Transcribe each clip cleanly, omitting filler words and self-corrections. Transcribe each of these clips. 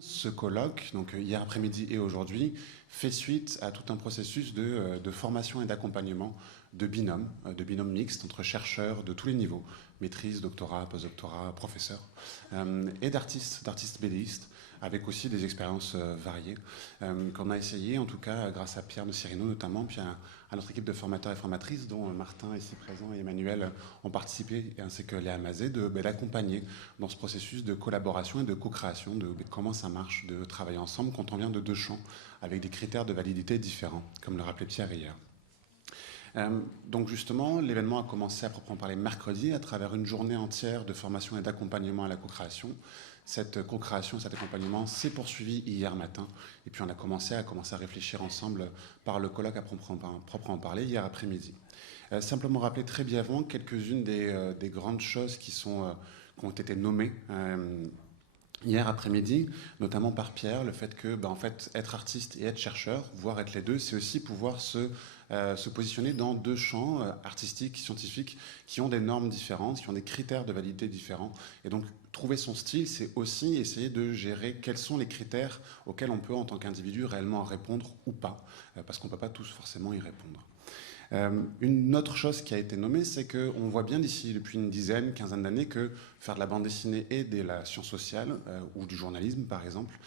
Ce colloque, donc hier après-midi et aujourd'hui, fait suite à tout un processus de formation et d'accompagnement de binômes mixtes entre chercheurs de tous les niveaux, maîtrise, doctorat, postdoctorat, professeurs, et d'artistes BDistes, avec aussi des expériences variées, qu'on a essayé, en tout cas grâce à Pierre de Cirino notamment, puis à notre équipe de formateurs et formatrices, dont Martin ici présent et Emmanuel ont participé, ainsi que Léa Mazet, d'accompagner dans ce processus de collaboration et de co-création, de comment ça marche de travailler ensemble quand on vient de deux champs, avec des critères de validité différents, comme le rappelait Pierre hier. Donc justement, l'événement a commencé à proprement parler mercredi à travers une journée entière de formation et d'accompagnement à la co-création. Cette co-création, cet accompagnement s'est poursuivi hier matin et puis on a commencé à réfléchir ensemble par le colloque à proprement parler hier après-midi. Simplement rappeler très brièvement quelques-unes des grandes choses qui ont été nommées hier après-midi, notamment par Pierre, le fait que en fait, être artiste et être chercheur, voire être les deux, c'est aussi pouvoir se positionner dans deux champs artistiques, scientifiques, qui ont des normes différentes, qui ont des critères de validité différents. Et donc, trouver son style, c'est aussi essayer de gérer quels sont les critères auxquels on peut, en tant qu'individu, réellement répondre ou pas, parce qu'on ne peut pas tous forcément y répondre. Une autre chose qui a été nommée, c'est qu'on voit bien d'ici depuis une quinzaine d'années que faire de la bande dessinée et de la science sociale, ou du journalisme par exemple,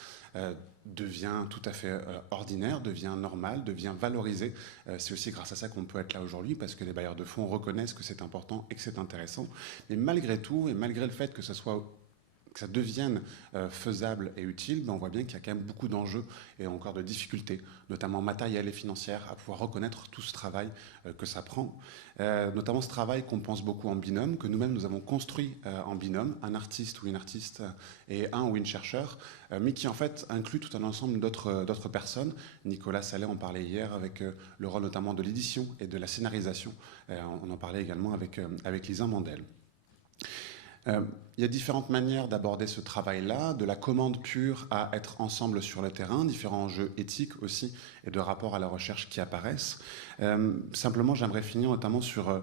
devient tout à fait ordinaire, devient normal, devient valorisé. C'est aussi grâce à ça qu'on peut être là aujourd'hui, parce que les bailleurs de fonds reconnaissent que c'est important et que c'est intéressant. Mais malgré tout, et malgré le fait que ça devienne faisable et utile, on voit bien qu'il y a quand même beaucoup d'enjeux et encore de difficultés, notamment matérielles et financières, à pouvoir reconnaître tout ce travail que ça prend. Notamment ce travail qu'on pense beaucoup en binôme, que nous-mêmes nous avons construit en binôme, un artiste ou une artiste et un ou une chercheur, mais qui en fait inclut tout un ensemble d'autres personnes. Nicolas Sallet en parlait hier avec le rôle notamment de l'édition et de la scénarisation. On en parlait également avec Lisa Mandel. Il y a différentes manières d'aborder ce travail-là, de la commande pure à être ensemble sur le terrain, différents enjeux éthiques aussi et de rapport à la recherche qui apparaissent. Simplement, j'aimerais finir notamment sur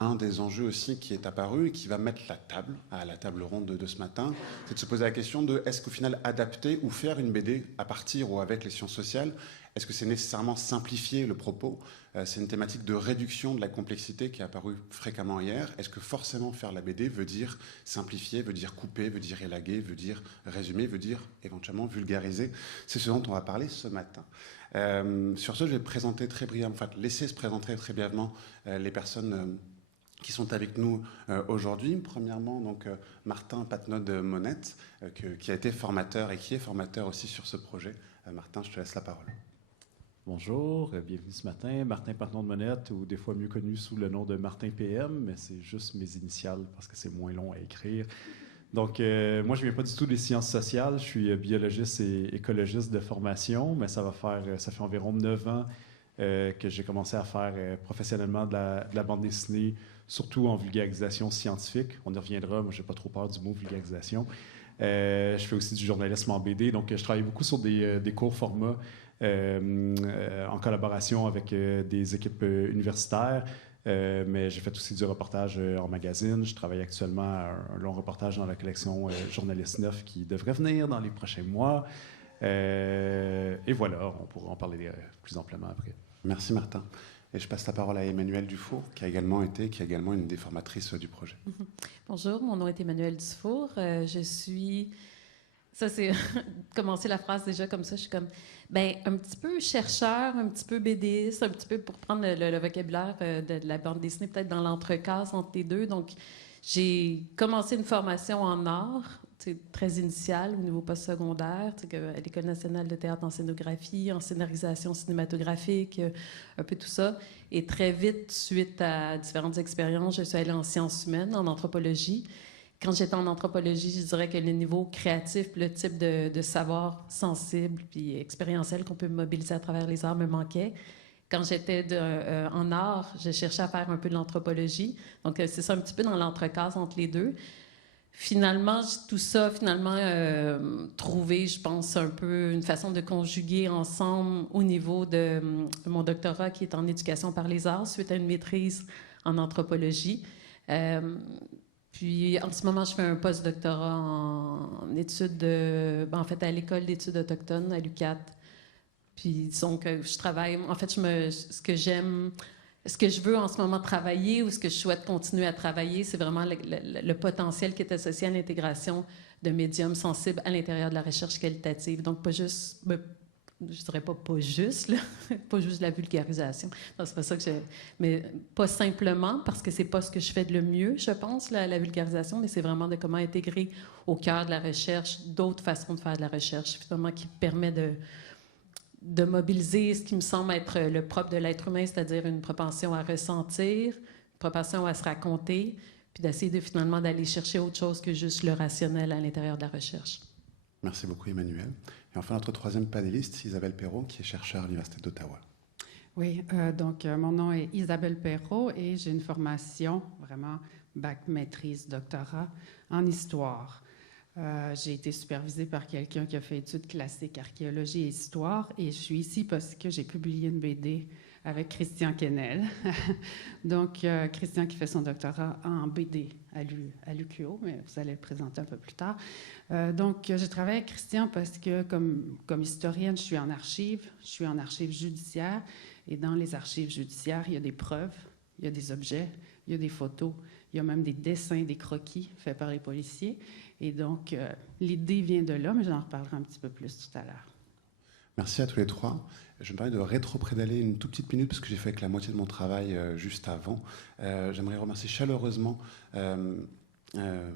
un des enjeux aussi qui est apparu et qui va mettre la table, à la table ronde de ce matin, c'est de se poser la question de est-ce qu'au final adapter ou faire une BD à partir ou avec les sciences sociales, est-ce que c'est nécessairement simplifier le propos? C'est une thématique de réduction de la complexité qui est apparue fréquemment hier. Est-ce que forcément faire la BD veut dire simplifier, veut dire couper, veut dire élaguer, veut dire résumer, veut dire éventuellement vulgariser? C'est ce dont on va parler ce matin. Sur ce, je vais présenter très brièvement, enfin laisser se présenter très brièvement les personnes qui sont avec nous aujourd'hui. Premièrement, donc, Martin Patnaud-Monette, qui a été formateur et qui est formateur aussi sur ce projet. Martin, je te laisse la parole. Bonjour, bienvenue ce matin. Martin Patnaud-Monette, ou des fois mieux connu sous le nom de Martin PM, mais c'est juste mes initiales parce que c'est moins long à écrire. Donc, moi, je ne viens pas du tout des sciences sociales. Je suis biologiste et écologiste de formation, mais ça fait environ 9 ans que j'ai commencé à faire professionnellement de la bande dessinée, surtout en vulgarisation scientifique. On y reviendra, moi, je n'ai pas trop peur du mot vulgarisation. Je fais aussi du journalisme en BD, donc je travaille beaucoup sur des courts formats en collaboration avec des équipes universitaires. Mais j'ai fait aussi du reportage en magazine. Je travaille actuellement à un long reportage dans la collection Journaliste 9 qui devrait venir dans les prochains mois. Et voilà, on pourra en parler plus amplement après. Merci Martin. Et je passe la parole à Emmanuelle Dufour, qui a également une des formatrices du projet. Bonjour, mon nom est Emmanuelle Dufour. Je suis... Ça, c'est commencer la phrase déjà comme ça. Je suis comme, un petit peu chercheur, un petit peu BDiste, un petit peu pour prendre le vocabulaire de la bande dessinée, peut-être dans l'entrecase entre les deux. Donc, j'ai commencé une formation en art, très initiale au niveau postsecondaire, à l'École nationale de théâtre en scénographie, en scénarisation cinématographique, un peu tout ça. Et très vite, suite à différentes expériences, je suis allée en sciences humaines, en anthropologie. Quand j'étais en anthropologie, je dirais que le niveau créatif, le type de savoir sensible puis expérientiel qu'on peut mobiliser à travers les arts me manquait. Quand j'étais en art, je cherchais à faire un peu de l'anthropologie. Donc, c'est ça un petit peu dans l'entrecase entre les deux. Finalement, tout ça, trouvé, je pense, un peu une façon de conjuguer ensemble au niveau de mon doctorat qui est en éducation par les arts, suite à une maîtrise en anthropologie. Puis, en ce moment, je fais un post-doctorat en études en fait, à l'École d'études autochtones, à l'UQAT. Puis, disons que je travaille... En fait, ce que j'aime... Ce que je veux en ce moment travailler ou ce que je souhaite continuer à travailler, c'est vraiment le potentiel qui est associé à l'intégration de médiums sensibles à l'intérieur de la recherche qualitative. Donc, pas juste... je dirais pas juste, là, pas juste la vulgarisation. Non, c'est pas ça que mais pas simplement, parce que c'est pas ce que je fais de le mieux, je pense, la vulgarisation, mais c'est vraiment de comment intégrer au cœur de la recherche d'autres façons de faire de la recherche, finalement, qui permet de mobiliser ce qui me semble être le propre de l'être humain, c'est-à-dire une propension à ressentir, une propension à se raconter, puis d'essayer finalement d'aller chercher autre chose que juste le rationnel à l'intérieur de la recherche. Merci beaucoup, Emmanuel. Et enfin, notre troisième panéliste, Isabelle Perrault, qui est chercheure à l'Université d'Ottawa. Oui, donc mon nom est Isabelle Perrault et j'ai une formation, vraiment, bac, maîtrise, doctorat en histoire. J'ai été supervisée par quelqu'un qui a fait études classiques, archéologie et histoire, et je suis ici parce que j'ai publié une BD avec Christian Quesnel. Donc, Christian qui fait son doctorat en BD à l'UQO, mais vous allez le présenter un peu plus tard. Donc, j'ai travaillé avec Christian parce que, comme historienne, je suis en archives judiciaires, et dans les archives judiciaires, il y a des preuves, il y a des objets, il y a des photos, il y a même des dessins, des croquis faits par les policiers. Et donc, l'idée vient de là, mais j'en reparlerai un petit peu plus tout à l'heure. Merci à tous les trois. Je me permets de rétro-pédaler une toute petite minute parce que j'ai fait avec la moitié de mon travail juste avant. J'aimerais remercier chaleureusement,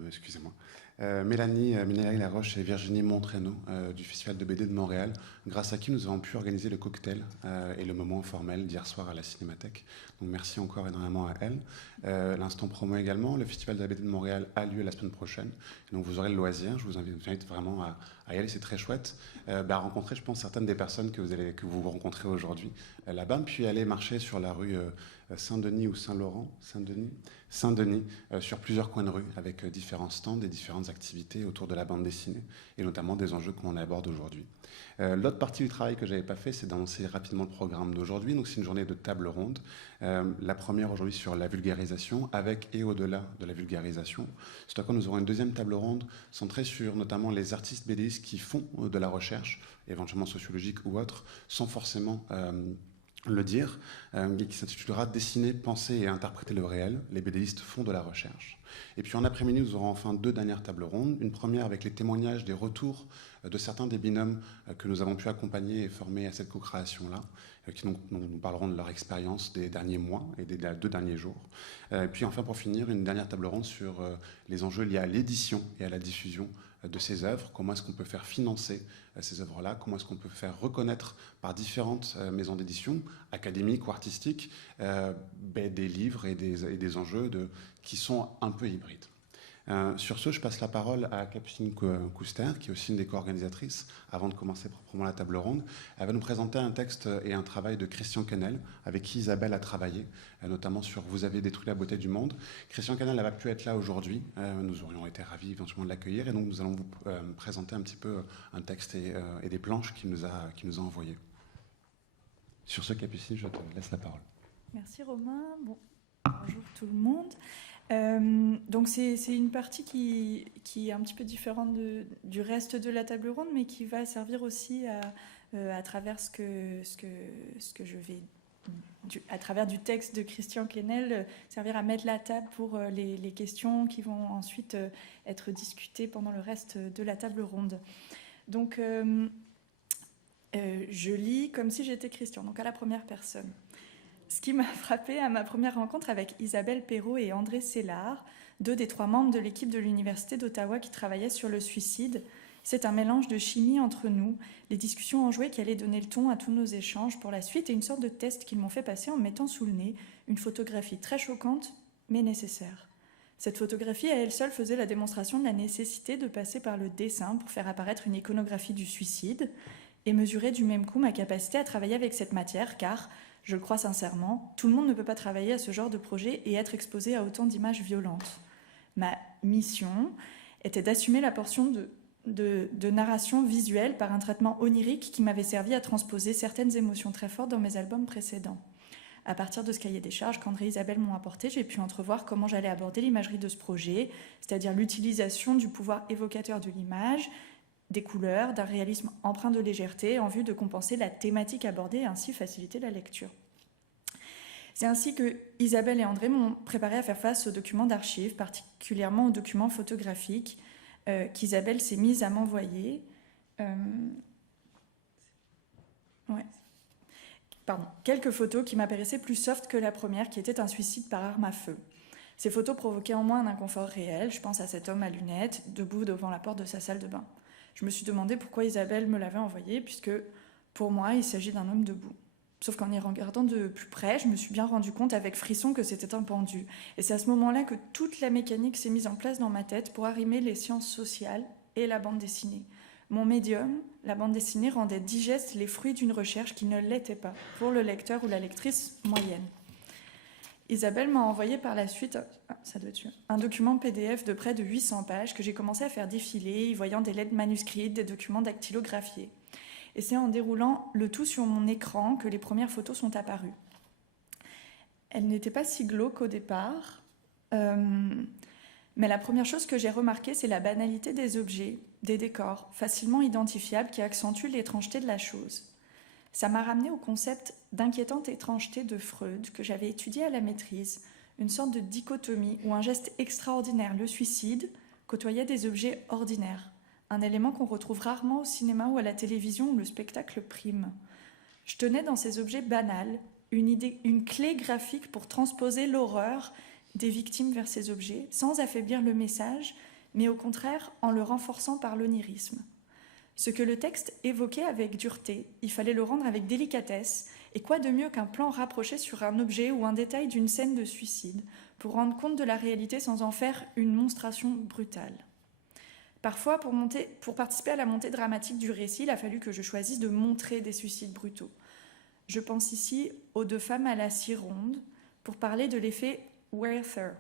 excusez-moi, Mélanie Laroche et Virginie Montraîneau du Festival de BD de Montréal, grâce à qui nous avons pu organiser le cocktail et le moment informel d'hier soir à la Cinémathèque. Donc merci encore énormément à elles. L'instant promo également, le Festival de la BD de Montréal a lieu la semaine prochaine. Donc vous aurez le loisir, je vous invite vraiment à y aller, c'est très chouette. À rencontrer, je pense, certaines des personnes que vous rencontrez aujourd'hui là-bas, puis aller marcher sur la rue Saint-Denis ou Saint-Laurent, Saint-Denis, sur plusieurs coins de rue, avec différents stands et différentes activités autour de la bande dessinée, et notamment des enjeux qu'on aborde aujourd'hui. L'autre partie du travail que je n'avais pas fait, c'est d'annoncer rapidement le programme d'aujourd'hui. Donc c'est une journée de table ronde. La première aujourd'hui sur la vulgarisation, avec et au-delà de la vulgarisation. C'est à quoi nous aurons une deuxième table ronde centrée sur notamment les artistes BDistes qui font de la recherche, éventuellement sociologique ou autre, sans forcément le dire, et qui s'intitulera « Dessiner, penser et interpréter le réel. Les BDistes font de la recherche ». Et puis en après-midi, nous aurons enfin deux dernières tables rondes. Une première avec les témoignages des retours de certains des binômes que nous avons pu accompagner et former à cette co-création-là, qui nous parleront de leur expérience des derniers mois et des 2 derniers jours. Et puis enfin, pour finir, une dernière table ronde sur les enjeux liés à l'édition et à la diffusion de ces œuvres, comment est-ce qu'on peut faire financer ces œuvres-là, comment est-ce qu'on peut faire reconnaître par différentes maisons d'édition, académiques ou artistiques, des livres et des enjeux qui sont un peu hybrides. Sur ce, je passe la parole à Capucine Couster, qui est aussi une des co-organisatrices, avant de commencer proprement la table ronde. Elle va nous présenter un texte et un travail de Christian Quesnel, avec qui Isabelle a travaillé, notamment sur « Vous avez détruit la beauté du monde ». Christian Quesnel n'a pas pu être là aujourd'hui. Nous aurions été ravis éventuellement de l'accueillir, et donc nous allons vous présenter un petit peu un texte et des planches qu'il nous a envoyées. Sur ce, Capucine, je te laisse la parole. Merci Romain. Bonjour tout le monde. Donc c'est une partie qui est un petit peu différente du reste de la table ronde, mais qui va servir aussi à travers ce que je vais, à travers du texte de Christian Quesnel, servir à mettre la table pour les questions qui vont ensuite être discutées pendant le reste de la table ronde. Donc je lis comme si j'étais Christian, donc à la première personne. Ce qui m'a frappée à ma première rencontre avec Isabelle Perrault et André Sellard, 2 des 3 membres de l'équipe de l'Université d'Ottawa qui travaillaient sur le suicide, c'est un mélange de chimie entre nous, les discussions enjouées qui allaient donner le ton à tous nos échanges pour la suite et une sorte de test qu'ils m'ont fait passer en me mettant sous le nez une photographie très choquante, mais nécessaire. Cette photographie, à elle seule, faisait la démonstration de la nécessité de passer par le dessin pour faire apparaître une iconographie du suicide et mesurer du même coup ma capacité à travailler avec cette matière, car je le crois sincèrement, tout le monde ne peut pas travailler à ce genre de projet et être exposé à autant d'images violentes. Ma mission était d'assumer la portion de narration visuelle par un traitement onirique qui m'avait servi à transposer certaines émotions très fortes dans mes albums précédents. À partir de ce cahier des charges qu'André et Isabelle m'ont apporté, j'ai pu entrevoir comment j'allais aborder l'imagerie de ce projet, c'est-à-dire l'utilisation du pouvoir évocateur de l'image, des couleurs, d'un réalisme empreint de légèreté en vue de compenser la thématique abordée et ainsi faciliter la lecture. C'est ainsi que Isabelle et André m'ont préparé à faire face aux documents d'archives, particulièrement aux documents photographiques qu'Isabelle s'est mise à m'envoyer. Quelques photos qui m'apparaissaient plus soft que la première, qui était un suicide par arme à feu. Ces photos provoquaient en moi un inconfort réel. Je pense à cet homme à lunettes, debout devant la porte de sa salle de bain. Je me suis demandé pourquoi Isabelle me l'avait envoyé, puisque pour moi, il s'agit d'un homme debout. Sauf qu'en y regardant de plus près, je me suis bien rendu compte avec frisson que c'était un pendu. Et c'est à ce moment-là que toute la mécanique s'est mise en place dans ma tête pour arrimer les sciences sociales et la bande dessinée. Mon médium, la bande dessinée, rendait digestes les fruits d'une recherche qui ne l'était pas pour le lecteur ou la lectrice moyenne. Isabelle m'a envoyé par la suite un document PDF de près de 800 pages que j'ai commencé à faire défiler, y voyant des lettres manuscrites, des documents dactylographiés. Et c'est en déroulant le tout sur mon écran que les premières photos sont apparues. Elles n'étaient pas si glauques au départ, mais la première chose que j'ai remarquée, c'est la banalité des objets, des décors, facilement identifiables qui accentuent l'étrangeté de la chose. Ça m'a ramené au concept d'inquiétante étrangeté de Freud que j'avais étudié à la maîtrise, une sorte de dichotomie où un geste extraordinaire, le suicide, côtoyait des objets ordinaires. Un élément qu'on retrouve rarement au cinéma ou à la télévision où le spectacle prime. Je tenais dans ces objets banals une clé graphique pour transposer l'horreur des victimes vers ces objets, sans affaiblir le message, mais au contraire en le renforçant par l'onirisme. Ce que le texte évoquait avec dureté, il fallait le rendre avec délicatesse, et quoi de mieux qu'un plan rapproché sur un objet ou un détail d'une scène de suicide, pour rendre compte de la réalité sans en faire une monstration brutale. Parfois, pour participer à la montée dramatique du récit, il a fallu que je choisisse de montrer des suicides brutaux. Je pense ici aux 2 femmes à la scie ronde, pour parler de l'effet Werther.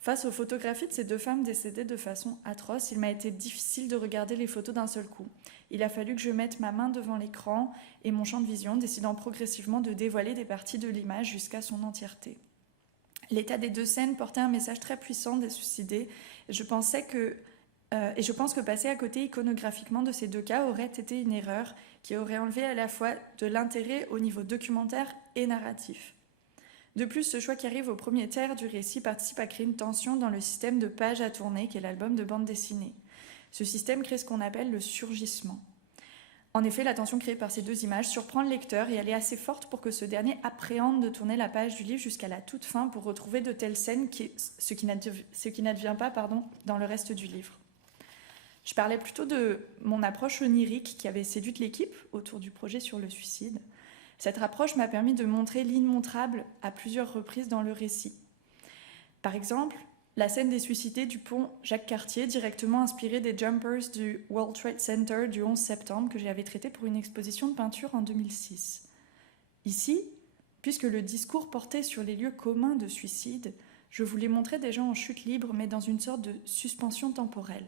Face aux photographies de ces 2 femmes décédées de façon atroce, il m'a été difficile de regarder les photos d'un seul coup. Il a fallu que je mette ma main devant l'écran et mon champ de vision, décidant progressivement de dévoiler des parties de l'image jusqu'à son entièreté. L'état des 2 scènes portait un message très puissant des suicidés, et je pense que passer à côté iconographiquement de ces 2 cas aurait été une erreur qui aurait enlevé à la fois de l'intérêt au niveau documentaire et narratif. De plus, ce choix qui arrive au premier tiers du récit participe à créer une tension dans le système de pages à tourner qu'est l'album de bande dessinée. Ce système crée ce qu'on appelle le surgissement. En effet, la tension créée par ces 2 images surprend le lecteur et elle est assez forte pour que ce dernier appréhende de tourner la page du livre jusqu'à la toute fin pour retrouver de telles scènes, ce qui n'advient pas dans le reste du livre. Je parlais plutôt de mon approche onirique qui avait séduit l'équipe autour du projet sur le suicide. Cette approche m'a permis de montrer l'immontrable à plusieurs reprises dans le récit. Par exemple, la scène des suicidés du pont Jacques-Cartier, directement inspirée des jumpers du World Trade Center du 11 septembre que j'avais traité pour une exposition de peinture en 2006. Ici, puisque le discours portait sur les lieux communs de suicide, je voulais montrer des gens en chute libre, mais dans une sorte de suspension temporelle.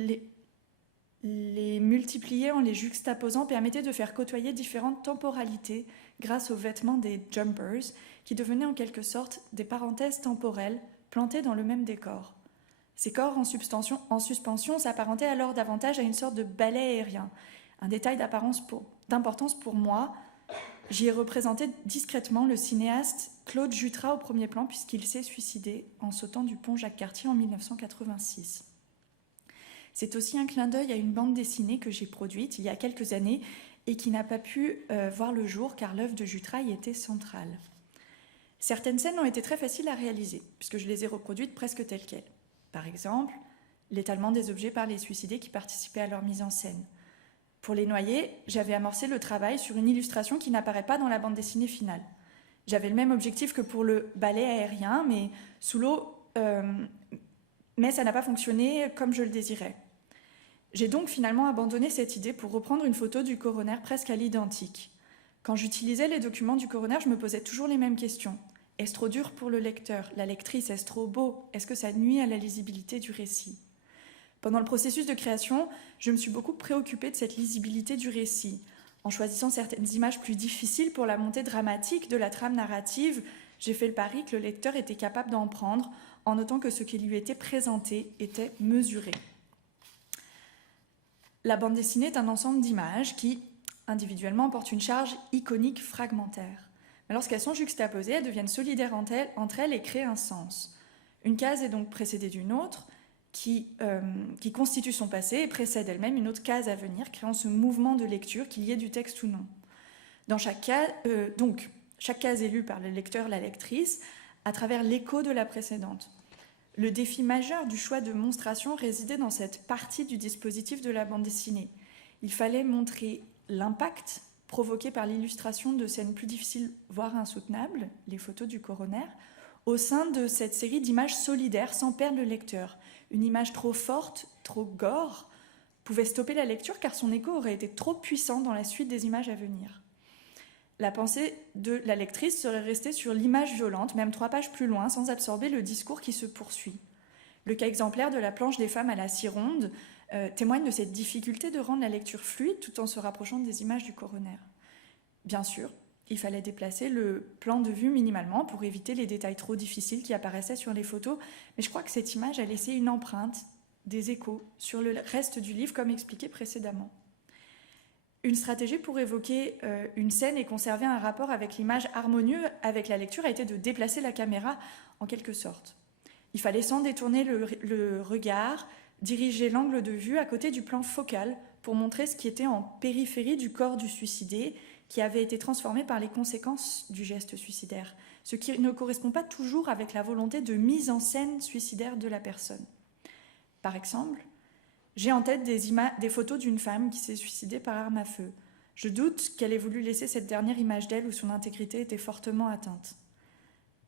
Les multiplier en les juxtaposant permettait de faire côtoyer différentes temporalités grâce aux vêtements des jumpers qui devenaient en quelque sorte des parenthèses temporelles plantées dans le même décor. Ces corps en suspension s'apparentaient alors davantage à une sorte de ballet aérien. Un détail d'importance pour moi, j'y ai représenté discrètement le cinéaste Claude Jutras au premier plan puisqu'il s'est suicidé en sautant du pont Jacques-Cartier en 1986. C'est aussi un clin d'œil à une bande dessinée que j'ai produite il y a quelques années et qui n'a pas pu voir le jour car l'œuvre de Jutras y était centrale. Certaines scènes ont été très faciles à réaliser puisque je les ai reproduites presque telles quelles. Par exemple, l'étalement des objets par les suicidés qui participaient à leur mise en scène. Pour les noyer, j'avais amorcé le travail sur une illustration qui n'apparaît pas dans la bande dessinée finale. J'avais le même objectif que pour le ballet aérien, mais sous l'eau, mais ça n'a pas fonctionné comme je le désirais. J'ai donc finalement abandonné cette idée pour reprendre une photo du coroner presque à l'identique. Quand j'utilisais les documents du coroner, je me posais toujours les mêmes questions. Est-ce trop dur pour le lecteur, la lectrice? Est-ce trop beau? Est-ce que ça nuit à la lisibilité du récit? Pendant le processus de création, je me suis beaucoup préoccupée de cette lisibilité du récit, En choisissant certaines images plus difficiles pour la montée dramatique de la trame narrative, j'ai fait le pari que le lecteur était capable d'en prendre en notant que ce qui lui était présenté était mesuré. La bande dessinée est un ensemble d'images qui, individuellement, portent une charge iconique fragmentaire. Mais lorsqu'elles sont juxtaposées, elles deviennent solidaires entre elles et créent un sens. Une case est donc précédée d'une autre qui constitue son passé et précède elle-même une autre case à venir, créant ce mouvement de lecture qu'il y ait du texte ou non. Dans chaque case, chaque case est lue par le lecteur, la lectrice, à travers l'écho de la précédente. Le défi majeur du choix de monstration résidait dans cette partie du dispositif de la bande dessinée. Il fallait montrer l'impact provoqué par l'illustration de scènes plus difficiles, voire insoutenables, les photos du coroner, au sein de cette série d'images solidaires sans perdre le lecteur. Une image trop forte, trop gore, pouvait stopper la lecture car son écho aurait été trop puissant dans la suite des images à venir. La pensée de la lectrice serait restée sur l'image violente, même 3 pages plus loin, sans absorber le discours qui se poursuit. Le cas exemplaire de la planche des femmes à la scie ronde témoigne de cette difficulté de rendre la lecture fluide tout en se rapprochant des images du coroner. Bien sûr, il fallait déplacer le plan de vue minimalement pour éviter les détails trop difficiles qui apparaissaient sur les photos, mais je crois que cette image a laissé une empreinte, des échos, sur le reste du livre, comme expliqué précédemment. Une stratégie pour évoquer une scène et conserver un rapport avec l'image harmonieux avec la lecture a été de déplacer la caméra en quelque sorte. Il fallait, sans détourner le regard, diriger l'angle de vue à côté du plan focal pour montrer ce qui était en périphérie du corps du suicidé, qui avait été transformé par les conséquences du geste suicidaire, ce qui ne correspond pas toujours avec la volonté de mise en scène suicidaire de la personne. Par exemple, j'ai en tête des photos d'une femme qui s'est suicidée par arme à feu. Je doute qu'elle ait voulu laisser cette dernière image d'elle où son intégrité était fortement atteinte.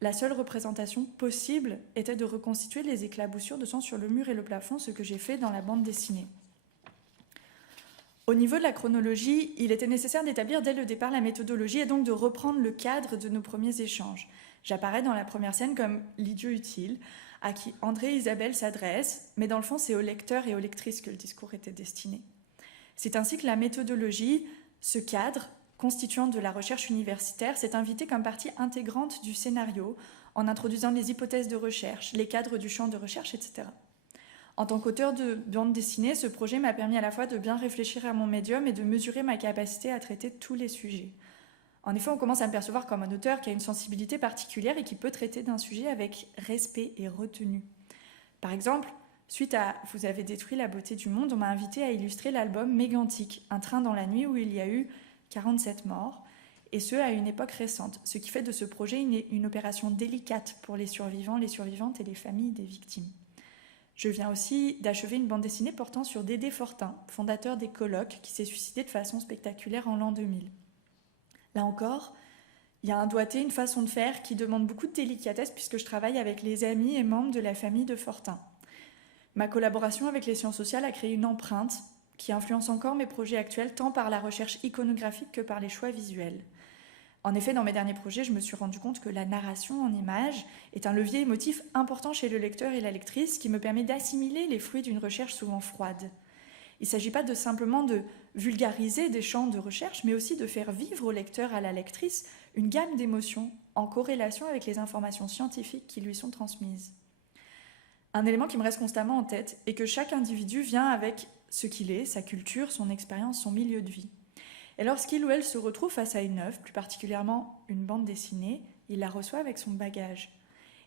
La seule représentation possible était de reconstituer les éclaboussures de sang sur le mur et le plafond, ce que j'ai fait dans la bande dessinée. Au niveau de la chronologie, il était nécessaire d'établir dès le départ la méthodologie et donc de reprendre le cadre de nos premiers échanges. J'apparais dans la première scène comme l'idiot utile, à qui André et Isabelle s'adressent, mais dans le fond, c'est aux lecteurs et aux lectrices que le discours était destiné. C'est ainsi que la méthodologie, ce cadre constituant de la recherche universitaire, s'est invitée comme partie intégrante du scénario, en introduisant les hypothèses de recherche, les cadres du champ de recherche, etc. En tant qu'auteur de bande dessinée, ce projet m'a permis à la fois de bien réfléchir à mon médium et de mesurer ma capacité à traiter tous les sujets. En effet, on commence à me percevoir comme un auteur qui a une sensibilité particulière et qui peut traiter d'un sujet avec respect et retenue. Par exemple, suite à « Vous avez détruit la beauté du monde », on m'a invité à illustrer l'album Mégantic, un train dans la nuit où il y a eu 47 morts, et ce à une époque récente, ce qui fait de ce projet une opération délicate pour les survivants, les survivantes et les familles des victimes. Je viens aussi d'achever une bande dessinée portant sur Dédé Fortin, fondateur des Colocs, qui s'est suicidé de façon spectaculaire en l'an 2000. Là encore, il y a un doigté, une façon de faire qui demande beaucoup de délicatesse puisque je travaille avec les amis et membres de la famille de Fortin. Ma collaboration avec les sciences sociales a créé une empreinte qui influence encore mes projets actuels tant par la recherche iconographique que par les choix visuels. En effet, dans mes derniers projets, je me suis rendu compte que la narration en images est un levier émotif important chez le lecteur et la lectrice qui me permet d'assimiler les fruits d'une recherche souvent froide. Il ne s'agit pas simplement de vulgariser des champs de recherche, mais aussi de faire vivre au lecteur, à la lectrice, une gamme d'émotions en corrélation avec les informations scientifiques qui lui sont transmises. Un élément qui me reste constamment en tête est que chaque individu vient avec ce qu'il est, sa culture, son expérience, son milieu de vie. Et lorsqu'il ou elle se retrouve face à une œuvre, plus particulièrement une bande dessinée, il la reçoit avec son bagage.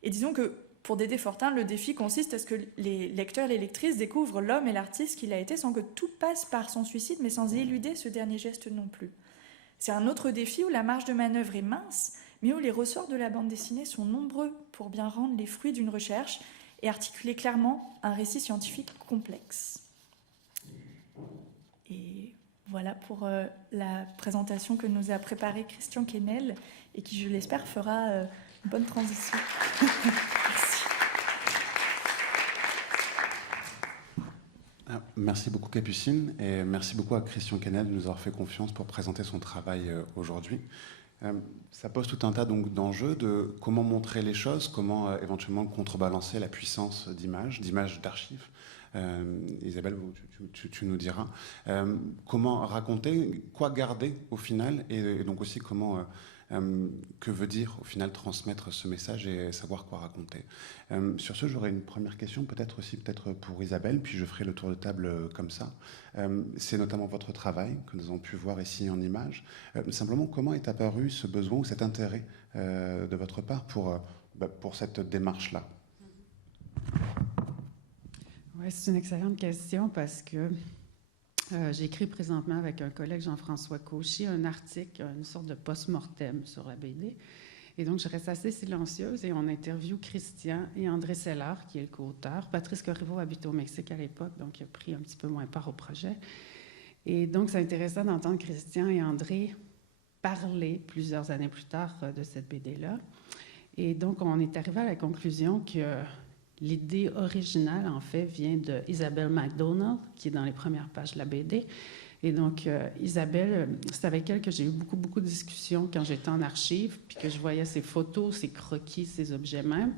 Et disons que pour Dédé Fortin, le défi consiste à ce que les lecteurs et les lectrices découvrent l'homme et l'artiste qu'il a été sans que tout passe par son suicide, mais sans éluder ce dernier geste non plus. C'est un autre défi où la marge de manœuvre est mince, mais où les ressorts de la bande dessinée sont nombreux pour bien rendre les fruits d'une recherche et articuler clairement un récit scientifique complexe. Et voilà pour la présentation que nous a préparée Christian Quesnel et qui, je l'espère, fera une bonne transition. Merci beaucoup Capucine et merci beaucoup à Christian Quesnel de nous avoir fait confiance pour présenter son travail aujourd'hui. Ça pose tout un tas donc d'enjeux de comment montrer les choses, comment éventuellement contrebalancer la puissance d'images d'archives, Isabelle, tu nous diras. Comment raconter, quoi garder au final, et donc aussi comment... que veut dire au final transmettre ce message et savoir quoi raconter. Sur ce, j'aurais une première question, peut-être pour Isabelle, puis je ferai le tour de table comme ça. C'est notamment votre travail que nous avons pu voir ici en images. Simplement, comment est apparu ce besoin ou cet intérêt de votre part pour cette démarche-là? Oui, c'est une excellente question parce que j'écris présentement avec un collègue, Jean-François Cauchy, un article, une sorte de post-mortem sur la BD. Et donc, je reste assez silencieuse et on interviewe Christian et André Sellard, qui est le co-auteur. Patrice Corriveau habitait au Mexique à l'époque, donc il a pris un petit peu moins part au projet. Et donc, c'est intéressant d'entendre Christian et André parler plusieurs années plus tard de cette BD-là. Et donc, on est arrivé à la conclusion que l'idée originale, en fait, vient de Isabelle McDonald, qui est dans les premières pages de la BD. Et donc, Isabelle, c'est avec elle que j'ai eu beaucoup de discussions quand j'étais en archives, puis que je voyais ses photos, ses croquis, ses objets même.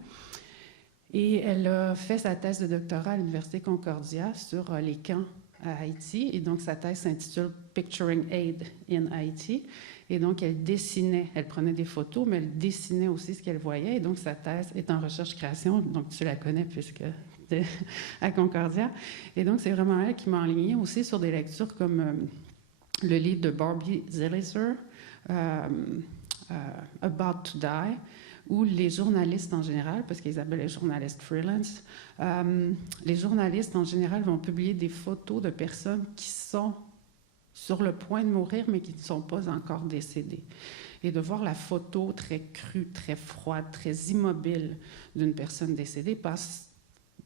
Et elle a fait sa thèse de doctorat à l'Université Concordia sur les camps à Haïti. Et donc, sa thèse s'intitule « Picturing Aid in Haiti ». Et donc, elle dessinait, elle prenait des photos, mais elle dessinait aussi ce qu'elle voyait. Et donc, sa thèse est en recherche-création, donc tu la connais puisque tu es à Concordia. Et donc, c'est vraiment elle qui m'a enlignée aussi sur des lectures comme le livre de Barbie Zelizer, About to Die, où les journalistes en général, parce qu'Isabelle est journaliste freelance, les journalistes en général vont publier des photos de personnes qui sont sur le point de mourir, mais qui ne sont pas encore décédés. Et de voir la photo très crue, très froide, très immobile d'une personne décédée passe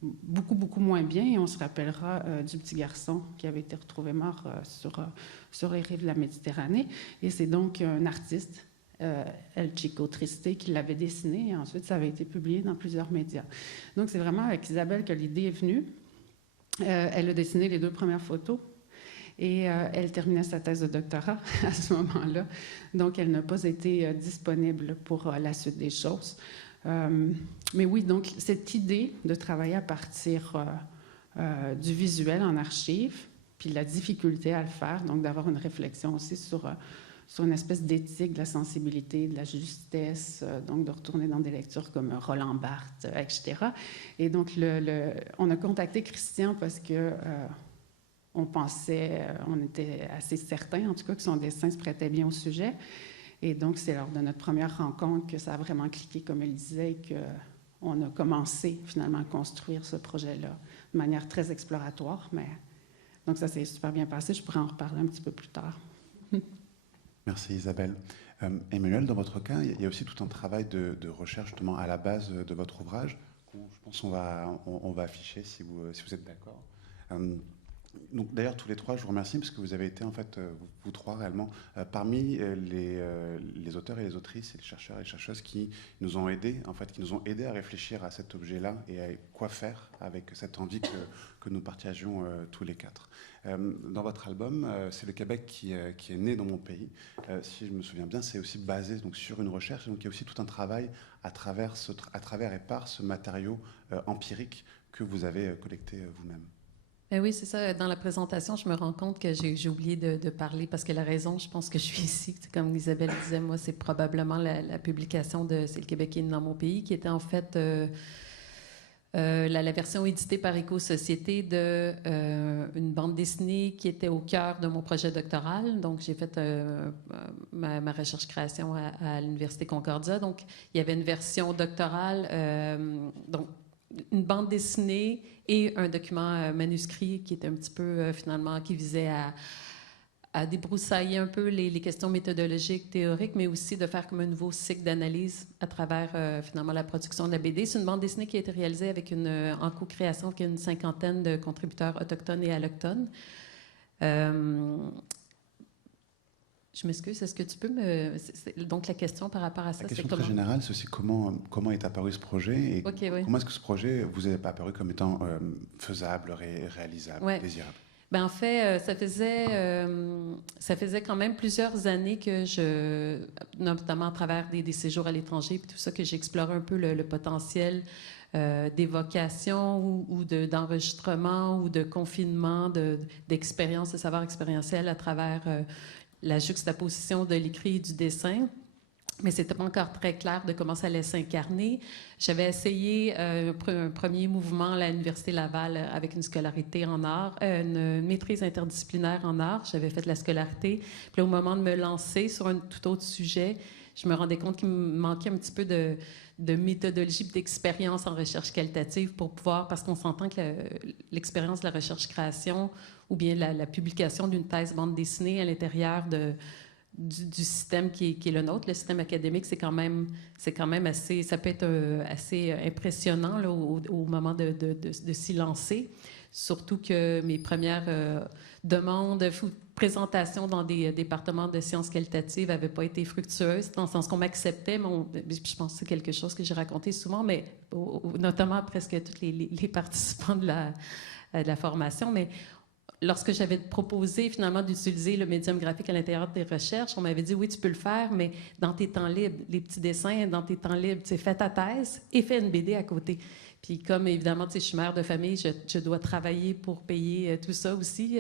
beaucoup moins bien. Et on se rappellera du petit garçon qui avait été retrouvé mort sur les rives de la Méditerranée. Et c'est donc un artiste, El Chico Triste, qui l'avait dessiné. Et ensuite, ça avait été publié dans plusieurs médias. Donc, c'est vraiment avec Isabelle que l'idée est venue. Elle a dessiné les 2 premières photos. Et elle terminait sa thèse de doctorat à ce moment-là. Donc, elle n'a pas été disponible pour la suite des choses. Mais oui, donc, cette idée de travailler à partir du visuel en archive, puis la difficulté à le faire, donc d'avoir une réflexion aussi sur une espèce d'éthique de la sensibilité, de la justesse, donc de retourner dans des lectures comme Roland Barthes, etc. Et donc, on a contacté Christian parce que... on était assez certains, en tout cas, que son dessin se prêtait bien au sujet. Et donc, c'est lors de notre première rencontre que ça a vraiment cliqué, comme elle disait, et qu'on a commencé finalement à construire ce projet-là de manière très exploratoire. Mais... Donc, ça s'est super bien passé. Je pourrais en reparler un petit peu plus tard. Merci Isabelle. Emmanuel, dans votre cas, il y a aussi tout un travail de recherche justement à la base de votre ouvrage. Je pense qu'on va afficher si vous êtes d'accord. Donc, d'ailleurs, tous les 3, je vous remercie parce que vous avez été, en fait, vous 3 réellement, parmi les auteurs et les autrices et les chercheurs et les chercheuses qui nous ont aidés, en fait, qui nous ont aidés à réfléchir à cet objet-là et à quoi faire avec cette envie que nous partagions tous les 4. Dans votre album, c'est le Québec qui est né dans mon pays. Si je me souviens bien, c'est aussi basé donc, sur une recherche. Donc, il y a aussi tout un travail à travers et par ce matériau empirique que vous avez collecté vous-même. Ben oui, c'est ça. Dans la présentation, je me rends compte que j'ai oublié de parler parce que la raison, je pense que je suis ici, comme Isabelle disait, moi, c'est probablement la publication de C'est le Québec qui est né dans mon pays, qui était en fait la version éditée par Éco-Société d'une bande dessinée qui était au cœur de mon projet doctoral. Donc, j'ai fait ma recherche-création à l'Université Concordia. Donc, il y avait une version doctorale, donc une bande dessinée et un document manuscrit qui était un petit peu, finalement, qui visait à débroussailler un peu les questions méthodologiques, théoriques, mais aussi de faire comme un nouveau cycle d'analyse à travers, finalement, la production de la BD. C'est une bande dessinée qui a été réalisée avec en co-création avec une 50aine de contributeurs autochtones et allochtones. Je m'excuse, est-ce que tu peux donc la question par rapport à ça, c'est comment... La question très générale, c'est aussi comment est apparu ce projet et comment est-ce que ce projet vous est apparu comme étant faisable, réalisable, désirable? Ben, en fait, ça faisait quand même plusieurs années que notamment à travers des séjours à l'étranger, puis tout ça, que j'explorais un peu le potentiel d'évocation ou d'enregistrement ou de confinement, d'expérience, de savoir expérientiel à travers la juxtaposition de l'écrit et du dessin. Mais c'était pas encore très clair de comment ça allait s'incarner. J'avais essayé un premier mouvement à l'Université Laval avec une scolarité en art, une maîtrise interdisciplinaire en art. J'avais fait de la scolarité. Puis là, au moment de me lancer sur un tout autre sujet, je me rendais compte qu'il me manquait un petit peu de méthodologie et d'expérience en recherche qualitative pour pouvoir, parce qu'on s'entend que l'expérience de la recherche-création ou bien la publication d'une thèse bande dessinée à l'intérieur du système qui est le nôtre, le système académique, c'est quand même assez, ça peut être assez impressionnant là, au moment de s'y lancer. Surtout que mes premières demandes ou présentations dans des départements de sciences qualitatives n'avaient pas été fructueuses, dans le sens qu'on m'acceptait, mais je pense que c'est quelque chose que j'ai raconté souvent, mais notamment à presque tous les participants de la formation, mais lorsque j'avais proposé finalement d'utiliser le médium graphique à l'intérieur des recherches, on m'avait dit oui, tu peux le faire, mais dans tes temps libres, les petits dessins, dans tes temps libres, tu sais, fais ta thèse et fais une BD à côté. Puis comme évidemment, tu sais, je suis mère de famille, je dois travailler pour payer tout ça aussi.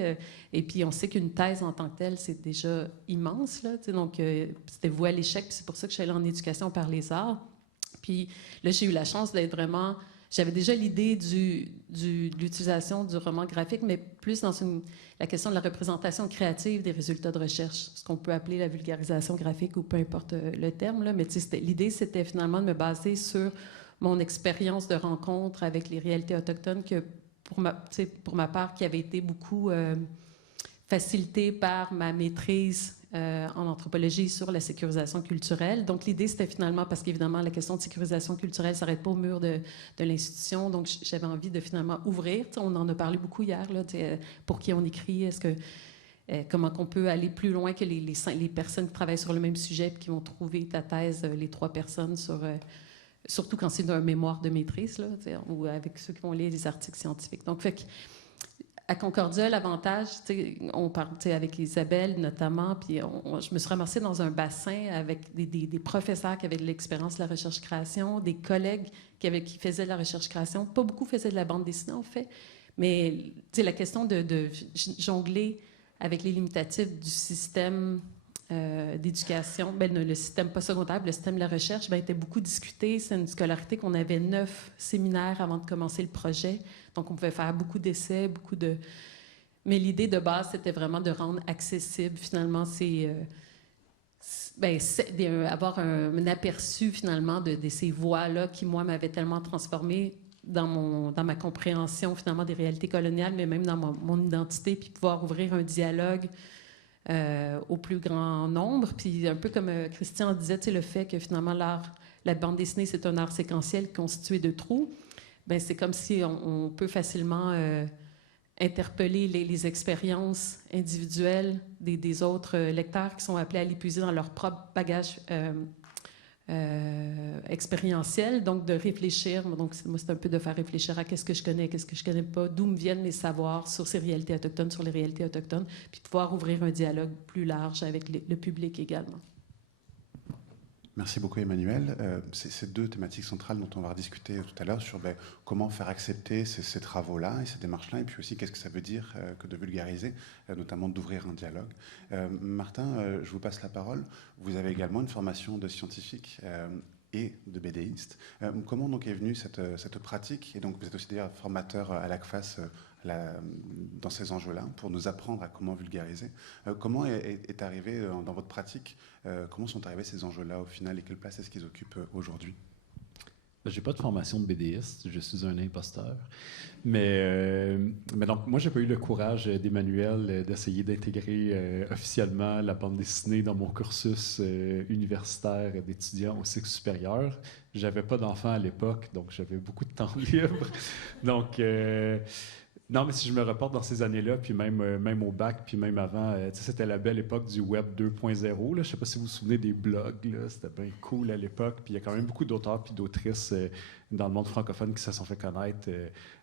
Et puis on sait qu'une thèse en tant que telle, c'est déjà immense, là, tu sais, donc c'était voué à l'échec. Puis c'est pour ça que je suis allée en éducation par les arts. Puis là, j'ai eu la chance d'être vraiment... J'avais déjà l'idée de l'utilisation du roman graphique, mais plus dans la question de la représentation créative des résultats de recherche, ce qu'on peut appeler la vulgarisation graphique ou peu importe le terme. Là. Mais l'idée, c'était finalement de me baser sur mon expérience de rencontre avec les réalités autochtones que, pour ma part, qui avait été beaucoup facilitée par ma maîtrise en anthropologie sur la sécurisation culturelle. Donc, l'idée, c'était finalement, parce qu'évidemment, la question de sécurisation culturelle ne s'arrête pas au mur de l'institution, donc j'avais envie de finalement ouvrir. On en a parlé beaucoup hier, là, pour qui on écrit, comment on peut aller plus loin que les personnes qui travaillent sur le même sujet et qui vont trouver ta thèse, les 3 personnes, surtout quand c'est un mémoire de maîtrise, là, ou avec ceux qui vont lire les articles scientifiques. Donc, à Concordia, l'avantage, on parle avec Isabelle notamment, puis je me suis ramassée dans un bassin avec des professeurs qui avaient de l'expérience de la recherche-création, des collègues qui faisaient de la recherche-création. Pas beaucoup faisaient de la bande dessinée, en fait, mais la question de jongler avec les limitatifs du système d'éducation, le système postsecondaire, le système de la recherche, était beaucoup discuté. C'est une scolarité qu'on avait 9 séminaires avant de commencer le projet. Donc, on pouvait faire beaucoup d'essais, Mais l'idée de base, c'était vraiment de rendre accessible, finalement, avoir un aperçu, finalement, de ces voix-là qui, moi, m'avaient tellement transformée dans ma compréhension, finalement, des réalités coloniales, mais même dans mon identité, puis pouvoir ouvrir un dialogue au plus grand nombre. Puis un peu comme Christian disait, le fait que finalement la bande dessinée, c'est un art séquentiel constitué de trous, c'est comme si on peut facilement interpeller les expériences individuelles des autres lecteurs qui sont appelés à les puiser dans leur propre bagage expérientiel, donc de réfléchir. Donc, moi, c'est un peu de faire réfléchir à qu'est-ce que je connais pas, d'où me viennent mes savoirs sur ces réalités autochtones, sur les réalités autochtones, puis de pouvoir ouvrir un dialogue plus large avec le public également. Merci beaucoup, Emmanuel. C'est 2 thématiques centrales dont on va rediscuter tout à l'heure sur comment faire accepter ces travaux-là et ces démarches-là, et puis aussi qu'est-ce que ça veut dire que de vulgariser, notamment d'ouvrir un dialogue. Martin, je vous passe la parole. Vous avez également une formation de scientifique et de BDiste. Comment donc est venue cette pratique? Et donc vous êtes aussi d'ailleurs formateur à l'ACFAS dans ces enjeux-là, pour nous apprendre à comment vulgariser. Comment est arrivé dans votre pratique, comment sont arrivés ces enjeux-là au final et quelle place est-ce qu'ils occupent aujourd'hui? J'ai pas de formation de BDiste, je suis un imposteur. Mais donc, moi, j'ai pas eu le courage d'Emmanuel d'essayer d'intégrer officiellement la bande dessinée dans mon cursus universitaire d'étudiant au cycle supérieur. J'avais pas d'enfants à l'époque, donc j'avais beaucoup de temps libre. Donc, Non, mais si je me reporte dans ces années-là, puis même au bac, puis même avant, c'était la belle époque du Web 2.0. Je ne sais pas si vous vous souvenez des blogs, là, c'était bien cool à l'époque. Puis il y a quand même beaucoup d'auteurs puis d'autrices dans le monde francophone qui se sont fait connaître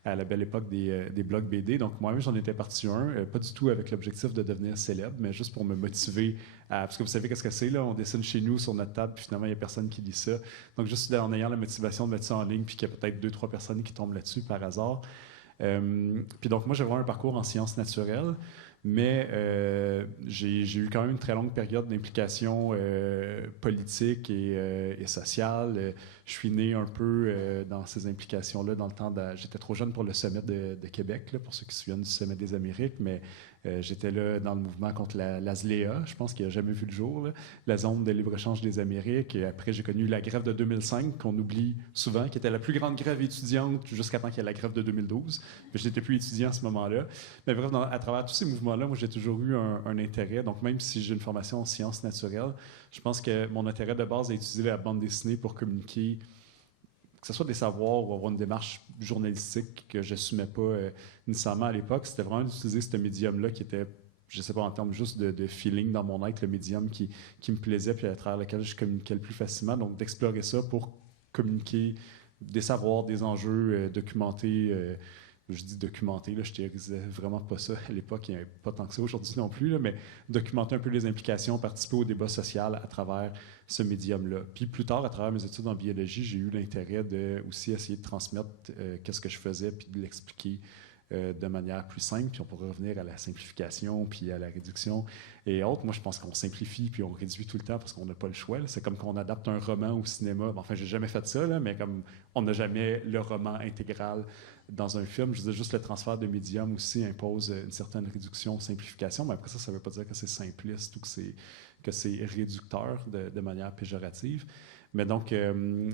à la belle époque des blogs BD. Donc moi-même, j'en étais parti pas du tout avec l'objectif de devenir célèbre, mais juste pour me motiver parce que vous savez qu'est-ce que c'est, là, on dessine chez nous sur notre table, puis finalement, il n'y a personne qui lit ça. Donc juste en ayant la motivation de mettre ça en ligne, puis qu'il y a peut-être 2-3 personnes qui tombent là-dessus par hasard. Puis donc, moi, j'ai vraiment un parcours en sciences naturelles, mais j'ai eu quand même une très longue période d'implication politique et sociale. Je suis né un peu dans ces implications-là dans le temps j'étais trop jeune pour le sommet de Québec, là, pour ceux qui se souviennent du sommet des Amériques, mais j'étais là dans le mouvement contre la ZLEA, je pense qu'il n'a jamais vu le jour, là, la zone de libre-échange des Amériques. Et après, j'ai connu la grève de 2005, qu'on oublie souvent, qui était la plus grande grève étudiante jusqu'à temps qu'il y ait la grève de 2012. Mais je n'étais plus étudiant à ce moment-là. Mais bref, à travers tous ces mouvements-là, moi, j'ai toujours eu un intérêt. Donc, même si j'ai une formation en sciences naturelles, je pense que mon intérêt de base est d'utiliser la bande dessinée pour communiquer, que ce soit des savoirs ou avoir une démarche journalistique que je n'assumais pas nécessairement à l'époque. C'était vraiment d'utiliser ce médium-là qui était, je ne sais pas, en termes juste de feeling dans mon être, le médium qui me plaisait puis à travers lequel je communiquais le plus facilement. Donc, d'explorer ça pour communiquer des savoirs, des enjeux, documenter. Je dis documenter, là, je ne théorisais vraiment pas ça à l'époque, il n'y avait pas tant que ça aujourd'hui non plus, là, mais documenter un peu les implications, participer au débat social à travers ce médium-là. Puis plus tard, à travers mes études en biologie, j'ai eu l'intérêt de aussi essayer de transmettre qu'est-ce que je faisais, puis de l'expliquer de manière plus simple, puis on pourrait revenir à la simplification, puis à la réduction et autres. Moi, je pense qu'on simplifie, puis on réduit tout le temps parce qu'on n'a pas le choix. Là. C'est comme qu'on adapte un roman au cinéma. Enfin, j'ai jamais fait ça, là, mais comme on n'a jamais le roman intégral dans un film, je veux dire, juste le transfert de médium aussi impose une certaine réduction, simplification, mais après ça ne veut pas dire que c'est simpliste ou que c'est réducteur de manière péjorative. Mais donc,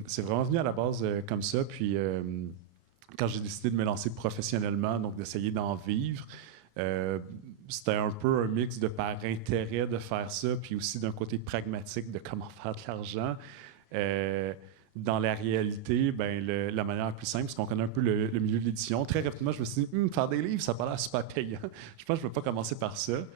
c'est vraiment venu à la base comme ça, puis quand j'ai décidé de me lancer professionnellement, donc d'essayer d'en vivre, c'était un peu un mix de par intérêt de faire ça, puis aussi d'un côté pragmatique de comment faire de l'argent. Dans la réalité, la manière la plus simple, parce qu'on connaît un peu le milieu de l'édition, très rapidement, je me suis dit, faire des livres, ça n'a pas l'air super payant. Je pense que je ne vais pas commencer par ça.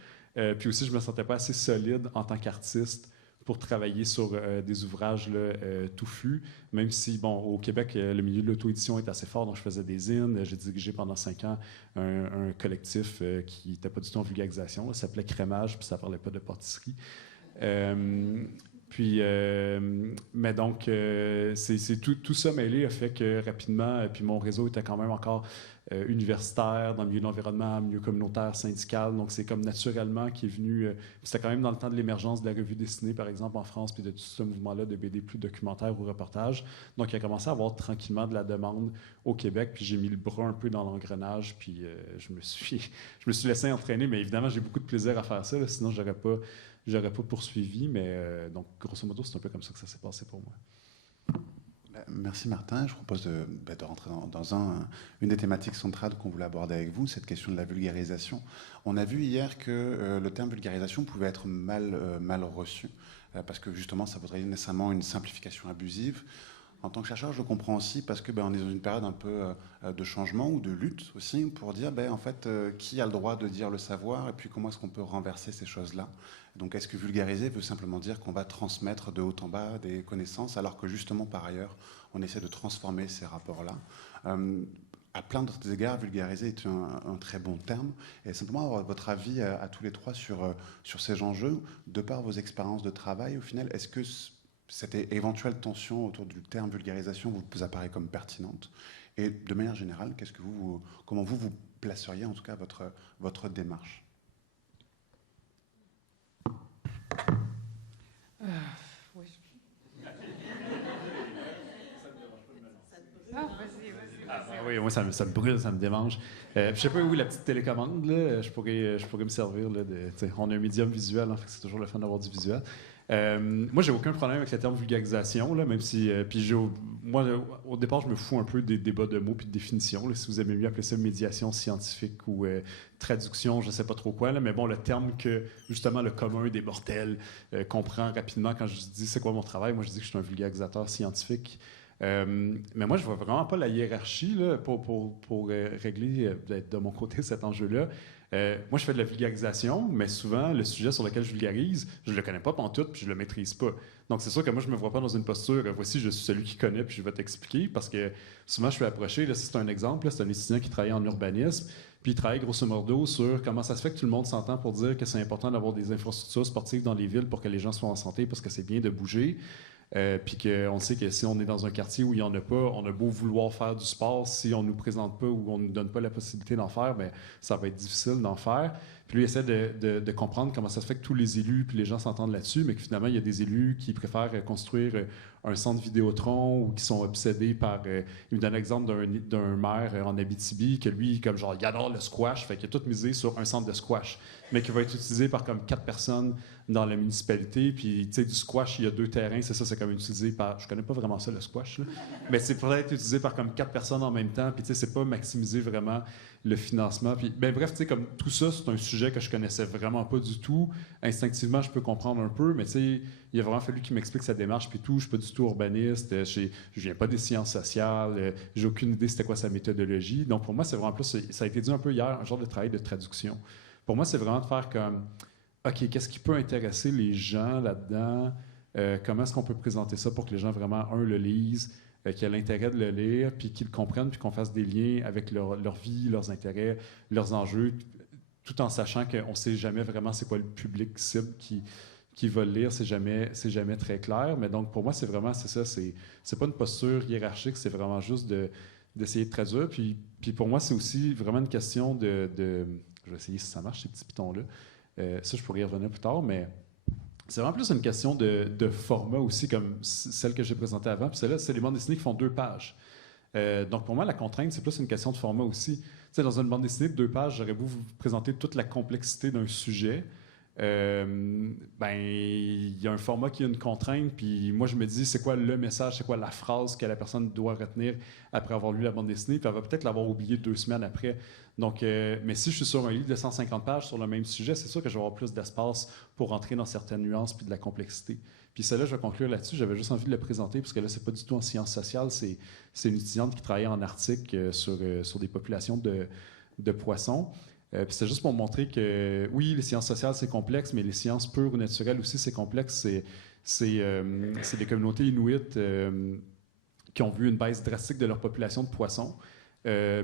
Puis aussi, je ne me sentais pas assez solide en tant qu'artiste pour travailler sur des ouvrages là, touffus, même si, bon, au Québec, le milieu de l'auto-édition est assez fort, donc je faisais des zines. J'ai dirigé pendant 5 ans un collectif qui n'était pas du tout en vulgarisation, ça s'appelait Crémage, puis ça ne parlait pas de pâtisserie. Puis, mais donc, c'est tout ça mêlé a fait que rapidement, puis mon réseau était quand même encore universitaire, dans le milieu de l'environnement, milieu communautaire, syndical. Donc, c'est comme naturellement qui est venu. C'était quand même dans le temps de l'émergence de la revue dessinée, par exemple, en France, puis de tout ce mouvement-là de BD plus documentaire ou reportage. Donc, il a commencé à avoir tranquillement de la demande au Québec, puis j'ai mis le bras un peu dans l'engrenage, puis je me suis laissé entraîner. Mais évidemment, j'ai beaucoup de plaisir à faire ça, là, sinon, j'aurais pas poursuivi, mais donc, grosso modo, c'est un peu comme ça que ça s'est passé pour moi. Merci Martin. Je propose de rentrer dans une des thématiques centrales qu'on voulait aborder avec vous, cette question de la vulgarisation. On a vu hier que le terme vulgarisation pouvait être mal reçu, parce que justement, ça vaudrait nécessairement une simplification abusive. En tant que chercheur, je le comprends aussi parce que on est dans une période un peu de changement ou de lutte aussi pour dire en fait qui a le droit de dire le savoir et puis comment est-ce qu'on peut renverser ces choses-là. Donc est-ce que vulgariser veut simplement dire qu'on va transmettre de haut en bas des connaissances alors que justement par ailleurs on essaie de transformer ces rapports-là. À plein d'autres égards, vulgariser est un très bon terme. Et simplement avoir votre avis à tous les trois sur ces enjeux, de par vos expériences de travail, au final, est-ce que cette éventuelle tension autour du terme vulgarisation vous apparaît comme pertinente? Et de manière générale, comment vous placeriez en tout cas votre démarche? Oui. Oui, moi, ça me brûle, ça me démange. Je sais pas où la petite télécommande, là, je pourrais me servir. Là, on a un médium visuel, hein, c'est toujours le fun d'avoir du visuel. Moi, j'ai aucun problème avec le terme vulgarisation, là, même si. Moi, au départ, je me fous un peu des débats de mots et de définitions. Là, si vous aimez mieux appeler ça médiation scientifique ou traduction, je ne sais pas trop quoi. Là, mais bon, le terme que, justement, le commun des mortels comprend rapidement quand je dis c'est quoi mon travail. Moi, je dis que je suis un vulgarisateur scientifique. Mais moi, je vois vraiment pas la hiérarchie là, pour régler de mon côté cet enjeu-là. Moi, je fais de la vulgarisation, mais souvent, le sujet sur lequel je vulgarise, je le connais pas pantoute, puis je le maîtrise pas. Donc, c'est sûr que moi, je me vois pas dans une posture, voici, je suis celui qui connaît, puis je vais t'expliquer, parce que souvent, je suis approché, là, c'est un exemple, là, c'est un étudiant qui travaille en urbanisme, puis il travaille grosso modo sur comment ça se fait que tout le monde s'entend pour dire que c'est important d'avoir des infrastructures sportives dans les villes pour que les gens soient en santé, parce que c'est bien de bouger. Puis qu'on sait que si on est dans un quartier où il n'y en a pas, on a beau vouloir faire du sport, si on ne nous présente pas ou on ne nous donne pas la possibilité d'en faire, bien, ça va être difficile d'en faire. Puis lui, il essaie de comprendre comment ça se fait que tous les élus puis les gens s'entendent là-dessus, mais que finalement, il y a des élus qui préfèrent construire un centre Vidéotron ou qui sont obsédés par... il me donne l'exemple d'un maire en Abitibi que lui, comme genre, il adore le squash, fait qu'il a tout misé sur un centre de squash, mais qui va être utilisé par comme 4 personnes dans la municipalité. Puis, tu sais, du squash, il y a 2 terrains, c'est ça, c'est comme utilisé par... Je connais pas vraiment ça, le squash, là, mais c'est pour être utilisé par comme 4 personnes en même temps. Puis, tu sais, c'est pas maximiser vraiment le financement. Puis, ben bref, tu sais, comme tout ça, c'est un sujet que je connaissais vraiment pas du tout. Instinctivement, je peux comprendre un peu, mais tu sais, il a vraiment fallu qu'il m'explique sa démarche puis tout. Je suis pas du tout urbaniste, je viens pas des sciences sociales, j'ai aucune idée c'était quoi sa méthodologie. Donc, pour moi, c'est vraiment plus... Ça a été dit un peu hier, un genre de travail de traduction. Pour moi, c'est vraiment de faire comme... OK, qu'est-ce qui peut intéresser les gens là-dedans? Comment est-ce qu'on peut présenter ça pour que les gens vraiment, le lisent, qu'ils aient l'intérêt de le lire, puis qu'ils le comprennent, puis qu'on fasse des liens avec leur vie, leurs intérêts, leurs enjeux, tout en sachant qu'on ne sait jamais vraiment c'est quoi le public cible qui va le lire, c'est jamais très clair. Mais donc, pour moi, c'est ça, c'est pas une posture hiérarchique, c'est vraiment juste d'essayer de traduire. Puis pour moi, c'est aussi vraiment une question de je vais essayer si ça marche, ces petits pitons-là. Ça, je pourrais y revenir plus tard, mais c'est vraiment plus une question de format aussi, comme celle que j'ai présentée avant. Puis celle-là, c'est les bandes dessinées qui font 2 pages. Donc, pour moi, la contrainte, c'est plus une question de format aussi. Tu sais, dans une bande dessinée de 2 pages, j'aurais beau vous présenter toute la complexité d'un sujet. Il y a un format qui a une contrainte, puis moi, je me dis, c'est quoi le message, c'est quoi la phrase que la personne doit retenir après avoir lu la bande dessinée, puis elle va peut-être l'avoir oublié 2 semaines après. Donc, mais si je suis sur un livre de 150 pages sur le même sujet, c'est sûr que je vais avoir plus d'espace pour rentrer dans certaines nuances puis de la complexité. Puis celle-là, je vais conclure là-dessus. J'avais juste envie de le présenter parce que là, c'est pas du tout en sciences sociales. C'est une étudiante qui travaillait en Arctique sur des populations de poissons. Puis c'est juste pour montrer que, oui, les sciences sociales, c'est complexe, mais les sciences pures ou naturelles aussi, c'est complexe. C'est des communautés inuites qui ont vu une baisse drastique de leur population de poissons.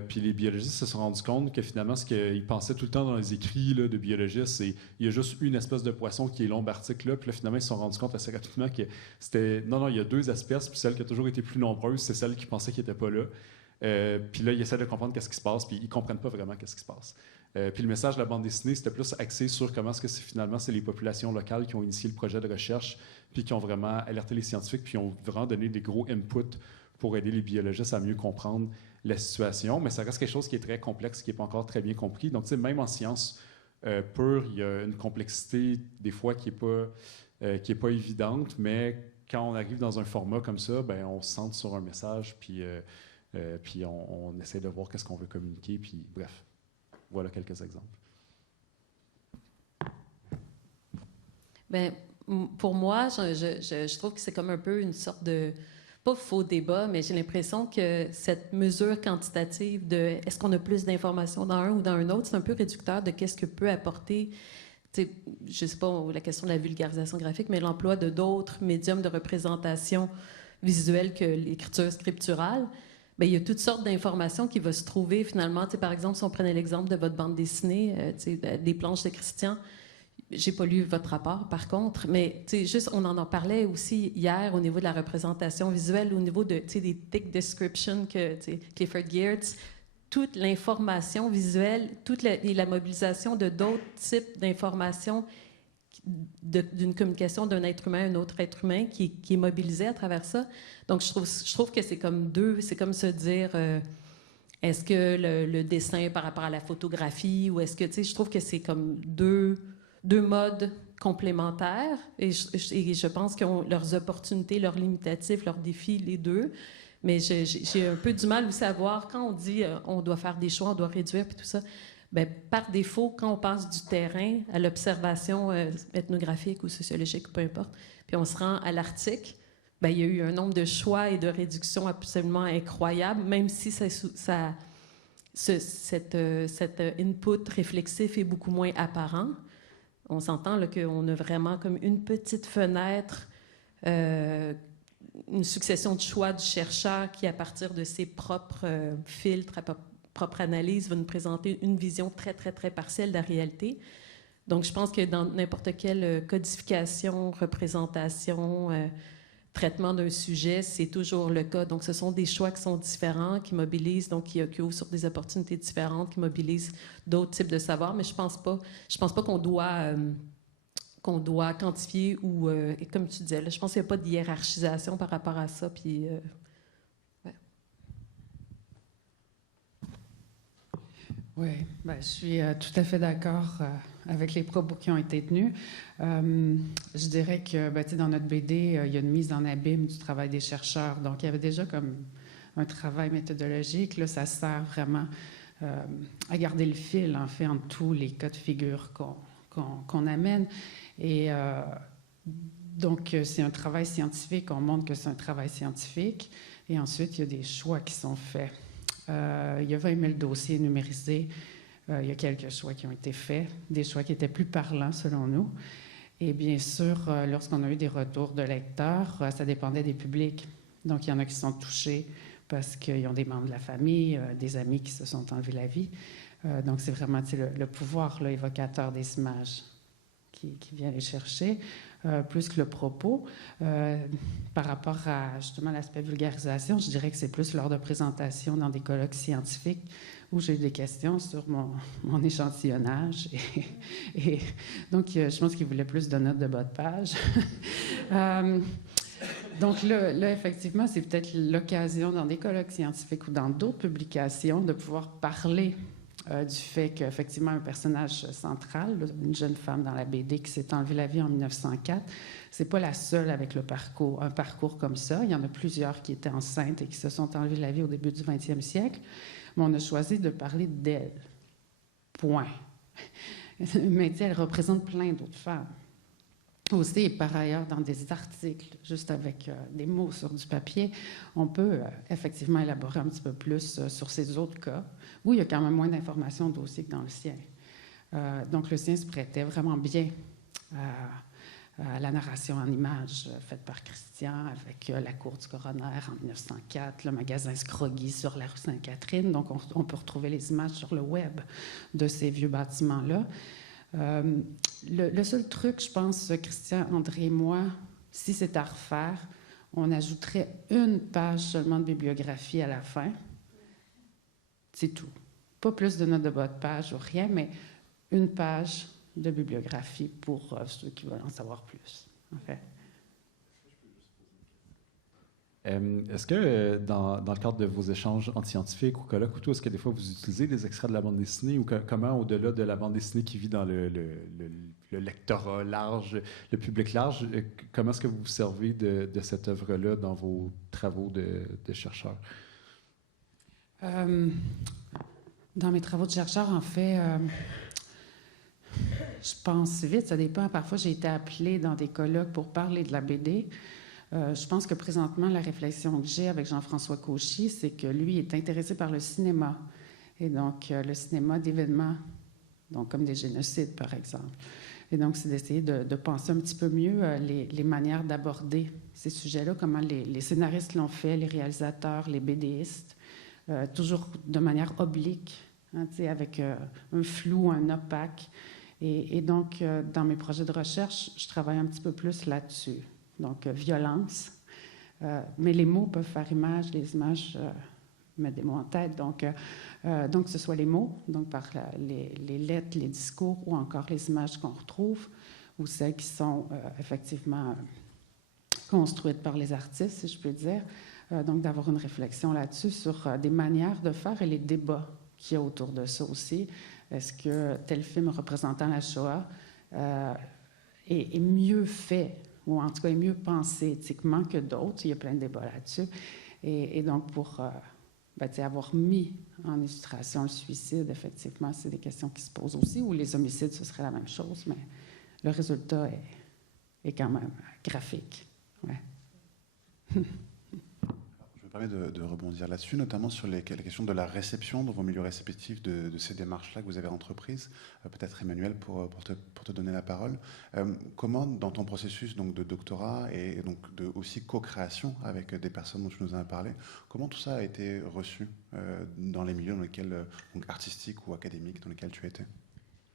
Puis les biologistes se sont rendus compte que finalement, ce qu'ils pensaient tout le temps dans les écrits là, de biologistes, c'est qu'il y a juste une espèce de poisson qui est lombardique là. Puis là, finalement, ils se sont rendus compte assez rapidement que c'était... Non, il y a 2 espèces, puis celle qui a toujours été plus nombreuse, c'est celle qui pensait qu'il n'était pas là. Puis là, ils essaient de comprendre qu'est-ce qui se passe, puis ils ne comprennent pas vraiment qu'est-ce qui se passe. Puis le message de la bande dessinée, c'était plus axé sur comment est-ce que c'est les populations locales qui ont initié le projet de recherche, puis qui ont vraiment alerté les scientifiques, puis ont vraiment donné des gros inputs pour aider les biologistes à mieux comprendre la situation. Mais ça reste quelque chose qui est très complexe, qui n'est pas encore très bien compris. Donc, tu sais, même en sciences pures, il y a une complexité, des fois, qui est pas évidente, mais quand on arrive dans un format comme ça, ben, on se centre sur un message, puis on essaie de voir qu'est-ce qu'on veut communiquer, puis bref. Voilà quelques exemples. Bien, pour moi, je trouve que c'est comme un peu une sorte de, pas faux débat, mais j'ai l'impression que cette mesure quantitative de est-ce qu'on a plus d'informations dans un ou dans un autre, c'est un peu réducteur de qu'est-ce que peut apporter, je ne sais pas, la question de la vulgarisation graphique, mais l'emploi de d'autres médiums de représentation visuelle que l'écriture scripturale. Bien, il y a toutes sortes d'informations qui vont se trouver finalement. Par exemple, si on prenait l'exemple de votre bande dessinée, des planches de Christian, j'ai pas lu votre rapport par contre, mais juste on en parlait aussi hier au niveau de la représentation visuelle, au niveau des thick descriptions que Clifford Geertz, toute l'information visuelle, et la mobilisation de d'autres types d'informations d'une communication d'un être humain à un autre être humain qui est mobilisé à travers ça. Donc, je trouve que c'est comme se dire, est-ce que le dessin par rapport à la photographie, ou est-ce que, je trouve que c'est comme deux modes complémentaires, et je pense qu'ils ont leurs opportunités, leurs limitatifs, leurs défis, les deux. Mais j'ai un peu du mal aussi à voir, quand on dit on doit faire des choix, on doit réduire, puis tout ça, bien, par défaut, quand on passe du terrain à l'observation ethnographique ou sociologique, peu importe, puis on se rend à l'Arctique, ben, il y a eu un nombre de choix et de réductions absolument incroyable, même si cet input réflexif est beaucoup moins apparent. On s'entend là, qu'on a vraiment comme une petite fenêtre, une succession de choix du chercheur qui, à partir de ses propres filtres, propre analyse, va nous présenter une vision très, très, très partielle de la réalité. Donc, je pense que dans n'importe quelle codification, représentation, traitement d'un sujet, c'est toujours le cas. Donc, ce sont des choix qui sont différents, qui mobilisent, donc qui ouvrent sur des opportunités différentes, qui mobilisent d'autres types de savoirs. Mais je pense pas qu'on doit quantifier ou, et comme tu disais, là, je pense qu'il n'y a pas de hiérarchisation par rapport à ça. Puis, ouais. Oui, ben, je suis tout à fait d'accord avec les propos qui ont été tenus. Je dirais que ben, dans notre BD, il y a une mise en abîme du travail des chercheurs. Donc, il y avait déjà comme un travail méthodologique. Là, ça sert vraiment à garder le fil, en fait, entre tous les cas de figure qu'on amène. Et donc, c'est un travail scientifique. On montre que c'est un travail scientifique. Et ensuite, il y a des choix qui sont faits. Il y a 20 000 dossiers numérisés. Il y a quelques choix qui ont été faits, des choix qui étaient plus parlants selon nous. Et bien sûr, lorsqu'on a eu des retours de lecteurs, ça dépendait des publics. Donc, il y en a qui sont touchés parce qu'ils ont des membres de la famille, des amis qui se sont enlevés la vie. Donc, c'est vraiment le pouvoir là, évocateur des images qui vient les chercher, plus que le propos. Par rapport à justement l'aspect vulgarisation, je dirais que c'est plus lors de présentation dans des colloques scientifiques où j'ai eu des questions sur mon échantillonnage. Et donc, je pense qu'ils voulaient plus de notes de bas de page. Donc là, effectivement, c'est peut-être l'occasion dans des colloques scientifiques ou dans d'autres publications de pouvoir parler du fait qu'effectivement, un personnage central, une jeune femme dans la BD qui s'est enlevée la vie en 1904, c'est pas la seule avec un parcours comme ça. Il y en a plusieurs qui étaient enceintes et qui se sont enlevées la vie au début du 20e siècle. Mais on a choisi de parler d'elle. Point. Mais elle représente plein d'autres femmes. Aussi, et par ailleurs, dans des articles, juste avec des mots sur du papier, on peut effectivement élaborer un petit peu plus sur ces autres cas, où il y a quand même moins d'informations aussi que dans le sien. Donc, le sien se prêtait vraiment bien à la narration en images faite par Christian avec la cour du coroner en 1904, le magasin Scroggy sur la rue Sainte-Catherine. Donc, on peut retrouver les images sur le web de ces vieux bâtiments-là. Le seul truc, je pense, Christian, André et moi, si c'est à refaire, on ajouterait une page seulement de bibliographie à la fin. C'est tout. Pas plus de notes de bas de page ou rien, mais une page de bibliographie pour ceux qui veulent en savoir plus, en fait. Est-ce que dans le cadre de vos échanges entre scientifiques ou colloques ou tout, est-ce que des fois vous utilisez des extraits de la bande dessinée ou comment, au-delà de la bande dessinée qui vit dans le lectorat large, le public large, comment est-ce que vous vous servez de cette œuvre-là dans vos travaux de chercheurs? Dans mes travaux de chercheur, en fait, je pense vite, ça dépend. Parfois, j'ai été appelée dans des colloques pour parler de la BD. Je pense que présentement, la réflexion que j'ai avec Jean-François Cauchy, c'est que lui est intéressé par le cinéma. Et donc, le cinéma d'événements, donc comme des génocides, par exemple. Et donc, c'est d'essayer de penser un petit peu mieux les manières d'aborder ces sujets-là, comment les scénaristes l'ont fait, les réalisateurs, les BDistes, toujours de manière oblique, hein, avec un flou, un opaque. Et donc, dans mes projets de recherche, je travaille un petit peu plus là-dessus. Donc, violence. Mais les mots peuvent faire image, les images mettent des mots en tête. Donc, que ce soit les mots, donc par les lettres, les discours, ou encore les images qu'on retrouve, ou celles qui sont effectivement construites par les artistes, si je peux dire. Donc, d'avoir une réflexion là-dessus sur des manières de faire et les débats qu'il y a autour de ça aussi. Est-ce que tel film représentant la Shoah est mieux fait, ou en tout cas est mieux pensé éthiquement que d'autres? Il y a plein de débats là-dessus. Et donc, pour avoir mis en illustration le suicide, effectivement, c'est des questions qui se posent aussi, ou les homicides, ce serait la même chose, mais le résultat est quand même graphique. Ouais. Je me permets de rebondir là-dessus, notamment sur les questions de la réception dans vos milieux réceptifs de ces démarches-là que vous avez entreprises. Peut-être Emmanuel, pour te donner la parole. Comment, dans ton processus donc, de doctorat et donc aussi co-création avec des personnes dont tu nous en as parlé, comment tout ça a été reçu dans les milieux dans lesquels, donc artistiques ou académiques dans lesquels tu étais?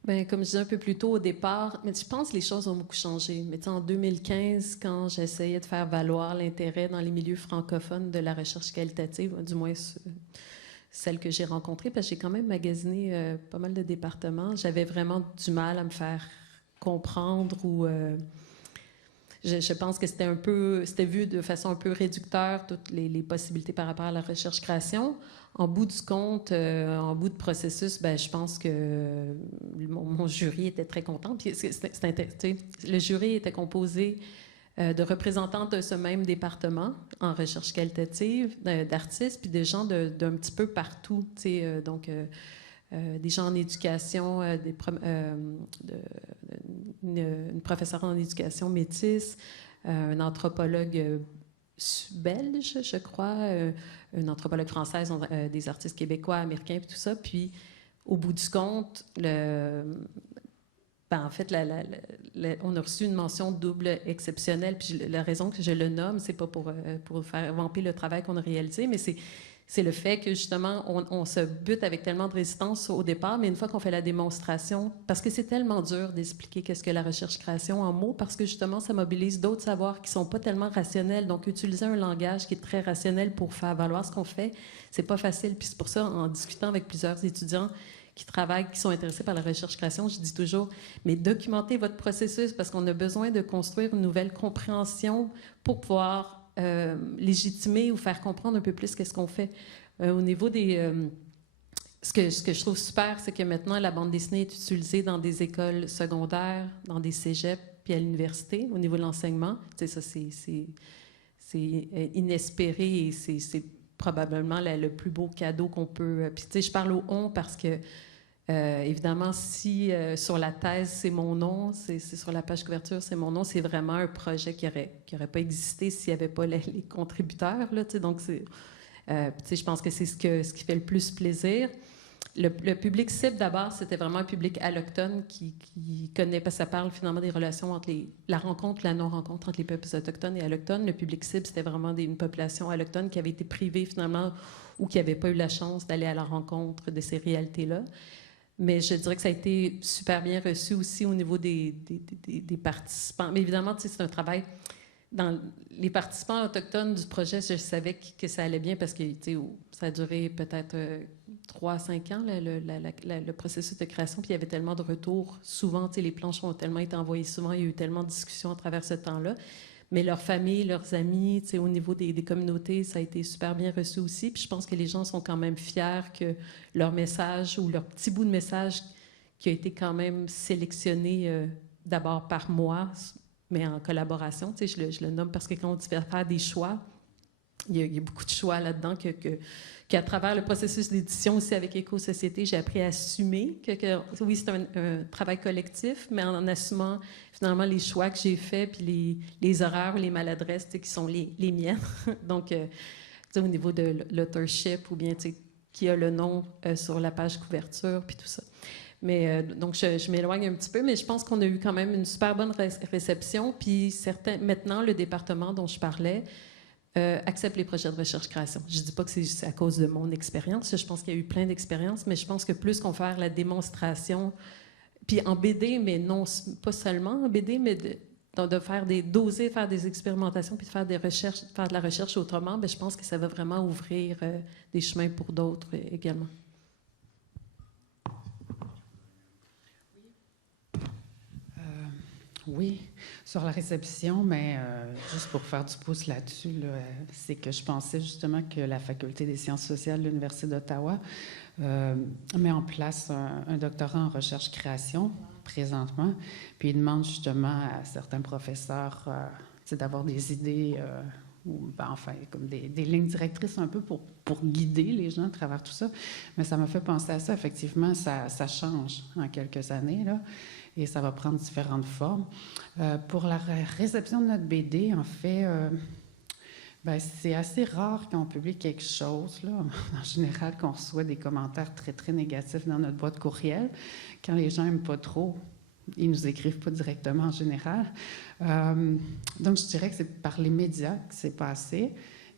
Bien, comme je disais un peu plus tôt au départ, mais je pense que les choses ont beaucoup changé. Mais en 2015, quand j'essayais de faire valoir l'intérêt dans les milieux francophones de la recherche qualitative, du moins celle que j'ai rencontrée, parce que j'ai quand même magasiné pas mal de départements, j'avais vraiment du mal à me faire comprendre ou... Je pense que c'était vu de façon un peu réducteur, toutes les possibilités par rapport à la recherche-création. En bout du compte, en bout de processus, ben, je pense que mon jury était très content. Puis le jury était composé de représentants de ce même département en recherche qualitative, d'artistes, puis des gens d'un petit peu partout. Donc, des gens en éducation, une professeure en éducation métisse, un anthropologue belge, je crois, une anthropologue française, des artistes québécois, américains, puis tout ça. Puis, au bout du compte, en fait, on a reçu une mention double exceptionnelle. Puis la raison que je le nomme, c'est pas pour faire vamper le travail qu'on a réalisé, mais c'est le fait que, justement, on se bute avec tellement de résistance au départ, mais une fois qu'on fait la démonstration, parce que c'est tellement dur d'expliquer qu'est-ce que la recherche-création en mots, parce que, justement, ça mobilise d'autres savoirs qui sont pas tellement rationnels. Donc, utiliser un langage qui est très rationnel pour faire valoir ce qu'on fait, c'est pas facile. Puis c'est pour ça, en discutant avec plusieurs étudiants qui travaillent, qui sont intéressés par la recherche-création, je dis toujours, mais documentez votre processus, parce qu'on a besoin de construire une nouvelle compréhension pour pouvoir légitimer ou faire comprendre un peu plus qu'est-ce qu'on fait. Au niveau des... ce que je trouve super, c'est que maintenant, la bande dessinée est utilisée dans des écoles secondaires, dans des cégeps, puis à l'université, au niveau de l'enseignement. Tu sais, ça, c'est inespéré et c'est probablement le plus beau cadeau qu'on peut... Puis, tu sais, je parle au « on » parce que évidemment, si sur la thèse, c'est mon nom, c'est sur la page couverture, c'est mon nom, c'est vraiment un projet qui aurait pas existé s'il n'y avait pas les contributeurs. Là, donc, je pense que c'est ce qui fait le plus plaisir. Le public cible, d'abord, c'était vraiment un public allochtone qui connaît, parce que ça parle finalement des relations entre la rencontre, la non-rencontre entre les peuples autochtones et allochtones. Le public cible, c'était vraiment une population allochtone qui avait été privée finalement ou qui n'avait pas eu la chance d'aller à la rencontre de ces réalités-là. Mais je dirais que ça a été super bien reçu aussi au niveau des participants. Mais évidemment, c'est un travail... Dans les participants autochtones du projet, je savais que ça allait bien parce que ça a duré peut-être 3 à 5 ans, le processus de création, puis il y avait tellement de retours. Souvent, les planches ont tellement été envoyées souvent, il y a eu tellement de discussions à travers ce temps-là. Mais leurs familles, leurs amis, au niveau des communautés, ça a été super bien reçu aussi. Puis je pense que les gens sont quand même fiers que leur message ou leur petit bout de message qui a été quand même sélectionné d'abord par moi, mais en collaboration. Je le nomme parce que quand on dit faire des choix, il y a beaucoup de choix là-dedans qu'à travers le processus d'édition aussi avec Éco-Société, j'ai appris à assumer que oui, c'est un travail collectif, mais en assumant finalement les choix que j'ai faits, puis les erreurs ou les maladresses qui sont les miennes. Donc, au niveau de l'authorship ou bien qui a le nom sur la page couverture, puis tout ça. Mais donc, je m'éloigne un petit peu, mais je pense qu'on a eu quand même une super bonne réception. Puis maintenant, le département dont je parlais accepte les projets de recherche-création. Je ne dis pas que c'est à cause de mon expérience. Je pense qu'il y a eu plein d'expériences, mais je pense que plus qu'on fait la démonstration, puis en BD, mais non pas seulement en BD, mais d'oser faire des expérimentations puis de faire de la recherche autrement, bien, je pense que ça va vraiment ouvrir des chemins pour d'autres également. Oui, sur la réception, mais juste pour faire du pouce là-dessus, c'est que je pensais justement que la Faculté des sciences sociales de l'Université d'Ottawa met en place un doctorat en recherche-création présentement, puis il demande justement à certains professeurs d'avoir des idées, comme des lignes directrices un peu pour guider les gens à travers tout ça. Mais ça m'a fait penser à ça. Effectivement, ça change en quelques années, là. Et ça va prendre différentes formes. Pour la réception de notre BD, en fait, Ben, c'est assez rare qu'on publie quelque chose, là. En général, qu'on reçoit des commentaires très, très négatifs dans notre boîte courriel. Quand les gens n'aiment pas trop, ils nous écrivent pas directement en général. Donc, je dirais que c'est par les médias que c'est passé.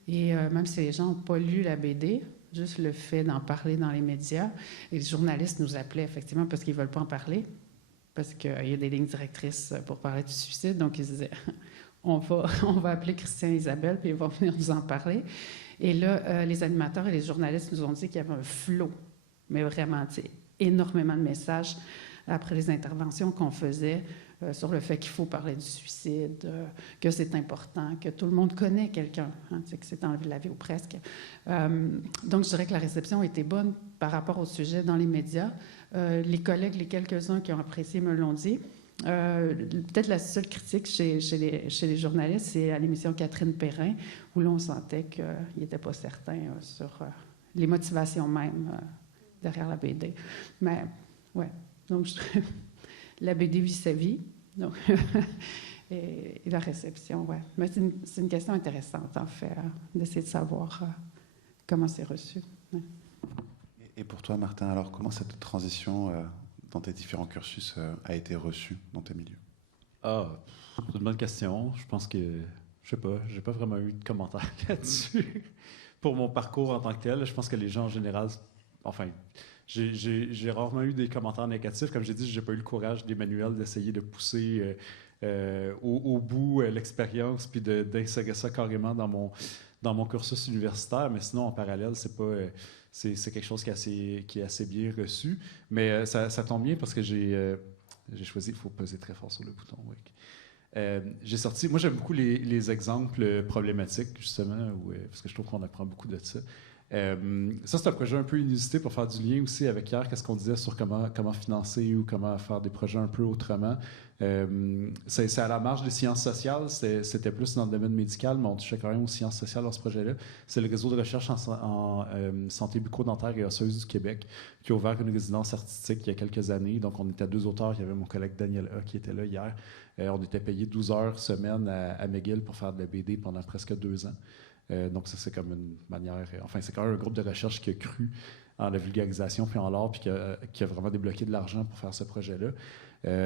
Et même si les gens n'ont pas lu la BD, juste le fait d'en parler dans les médias, et les journalistes nous appelaient effectivement parce qu'ils ne veulent pas en parler, parce qu'il y a des lignes directrices pour parler du suicide. Donc, ils disaient... On va appeler Christian et Isabelle, puis ils vont venir nous en parler. Et là, les animateurs et les journalistes nous ont dit qu'il y avait un flot, mais vraiment, énormément de messages après les interventions qu'on faisait sur le fait qu'il faut parler du suicide, que c'est important, que tout le monde connaît quelqu'un, que c'est enlevé la vie ou presque. Donc, je dirais que la réception était bonne par rapport au sujet dans les médias. Les collègues, les quelques-uns qui ont apprécié me l'ont dit. Peut-être la seule critique chez les journalistes, c'est à l'émission Catherine Perrin, où là, on sentait qu'il n'était pas certain sur les motivations même derrière la BD. Mais, ouais. Donc, la BD vit sa vie. Donc, et la réception, ouais. Mais c'est une question intéressante, en fait, d'essayer de savoir comment c'est reçu. Ouais. Et pour toi, Martin, alors, comment cette transition dans tes différents cursus a été reçue dans tes milieux? C'est une bonne question. Je pense que, je sais pas, j'ai pas vraiment eu de commentaires là-dessus. Pour mon parcours en tant que tel, je pense que les gens en général, enfin, j'ai rarement eu des commentaires négatifs. Comme j'ai dit, j'ai pas eu le courage d'Emmanuel d'essayer de pousser au bout l'expérience puis d'insérer ça carrément dans mon cursus universitaire. Mais sinon, en parallèle, c'est pas... C'est quelque chose qui est assez bien reçu. Mais ça tombe bien parce que j'ai choisi... Il faut peser très fort sur le bouton. Oui. J'ai sorti... Moi, j'aime beaucoup les exemples problématiques, justement, parce que je trouve qu'on apprend beaucoup de ça. Ça, c'est un projet un peu inusité pour faire du lien aussi avec hier, qu'est-ce qu'on disait sur comment financer ou comment faire des projets un peu autrement. C'est à la marge des sciences sociales, c'était plus dans le domaine médical, mais on touchait quand même aux sciences sociales dans ce projet-là. C'est le réseau de recherche en santé bucco-dentaire et osseuse du Québec qui a ouvert une résidence artistique il y a quelques années. Donc, on était 2 auteurs. Il y avait mon collègue Daniel A qui était là hier. On était payé 12 heures semaine à McGill pour faire de la BD pendant presque 2 ans. Donc, ça, c'est comme une manière... Enfin, c'est quand même un groupe de recherche qui a cru en la vulgarisation puis en l'art puis qui a vraiment débloqué de l'argent pour faire ce projet-là.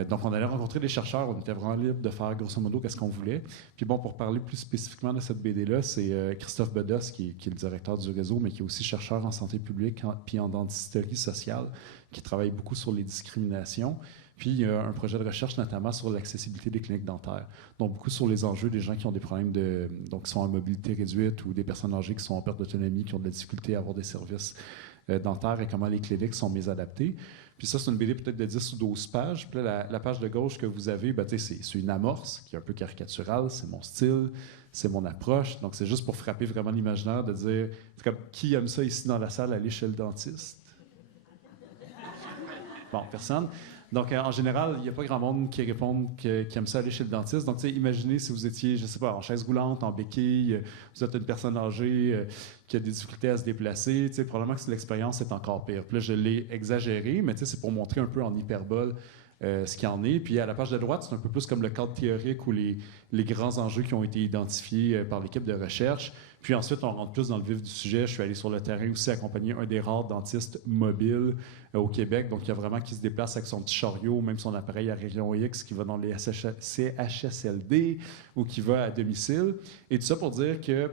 Donc, on allait rencontrer des chercheurs. On était vraiment libre de faire, grosso modo, qu'est-ce qu'on voulait. Puis bon, pour parler plus spécifiquement de cette BD-là, c'est Christophe Bedos, qui est le directeur du réseau, mais qui est aussi chercheur en santé publique puis en dentisterie sociale, qui travaille beaucoup sur les discriminations. Puis, il y a un projet de recherche notamment sur l'accessibilité des cliniques dentaires. Donc, beaucoup sur les enjeux des gens qui ont des problèmes donc, qui sont en mobilité réduite ou des personnes âgées qui sont en perte d'autonomie, qui ont de la difficulté à avoir des services dentaires et comment les cliniques sont mieux adaptées. Puis ça, c'est une BD peut-être de 10 ou 12 pages. Puis là, la page de gauche que vous avez, ben, c'est une amorce qui est un peu caricaturale. C'est mon style, c'est mon approche. Donc, c'est juste pour frapper vraiment l'imaginaire de dire, c'est comme, qui aime ça ici dans la salle, aller chez le dentiste? Bon, personne. Donc, en général, il n'y a pas grand monde qui répond qui aime ça aller chez le dentiste. Donc, imaginez si vous étiez, je ne sais pas, en chaise roulante, en béquille, vous êtes une personne âgée qui a des difficultés à se déplacer, probablement que l'expérience est encore pire. Puis là, je l'ai exagéré, mais c'est pour montrer un peu en hyperbole ce qu'il en est. Puis à la page de droite, c'est un peu plus comme le cadre théorique ou les grands enjeux qui ont été identifiés par l'équipe de recherche. Puis ensuite, on rentre plus dans le vif du sujet. Je suis allé sur le terrain aussi accompagner un des rares dentistes mobiles au Québec. Donc, il y a vraiment qui se déplace avec son petit chariot, même son appareil à rayon X, qui va dans les CHSLD ou qui va à domicile. Et tout ça pour dire que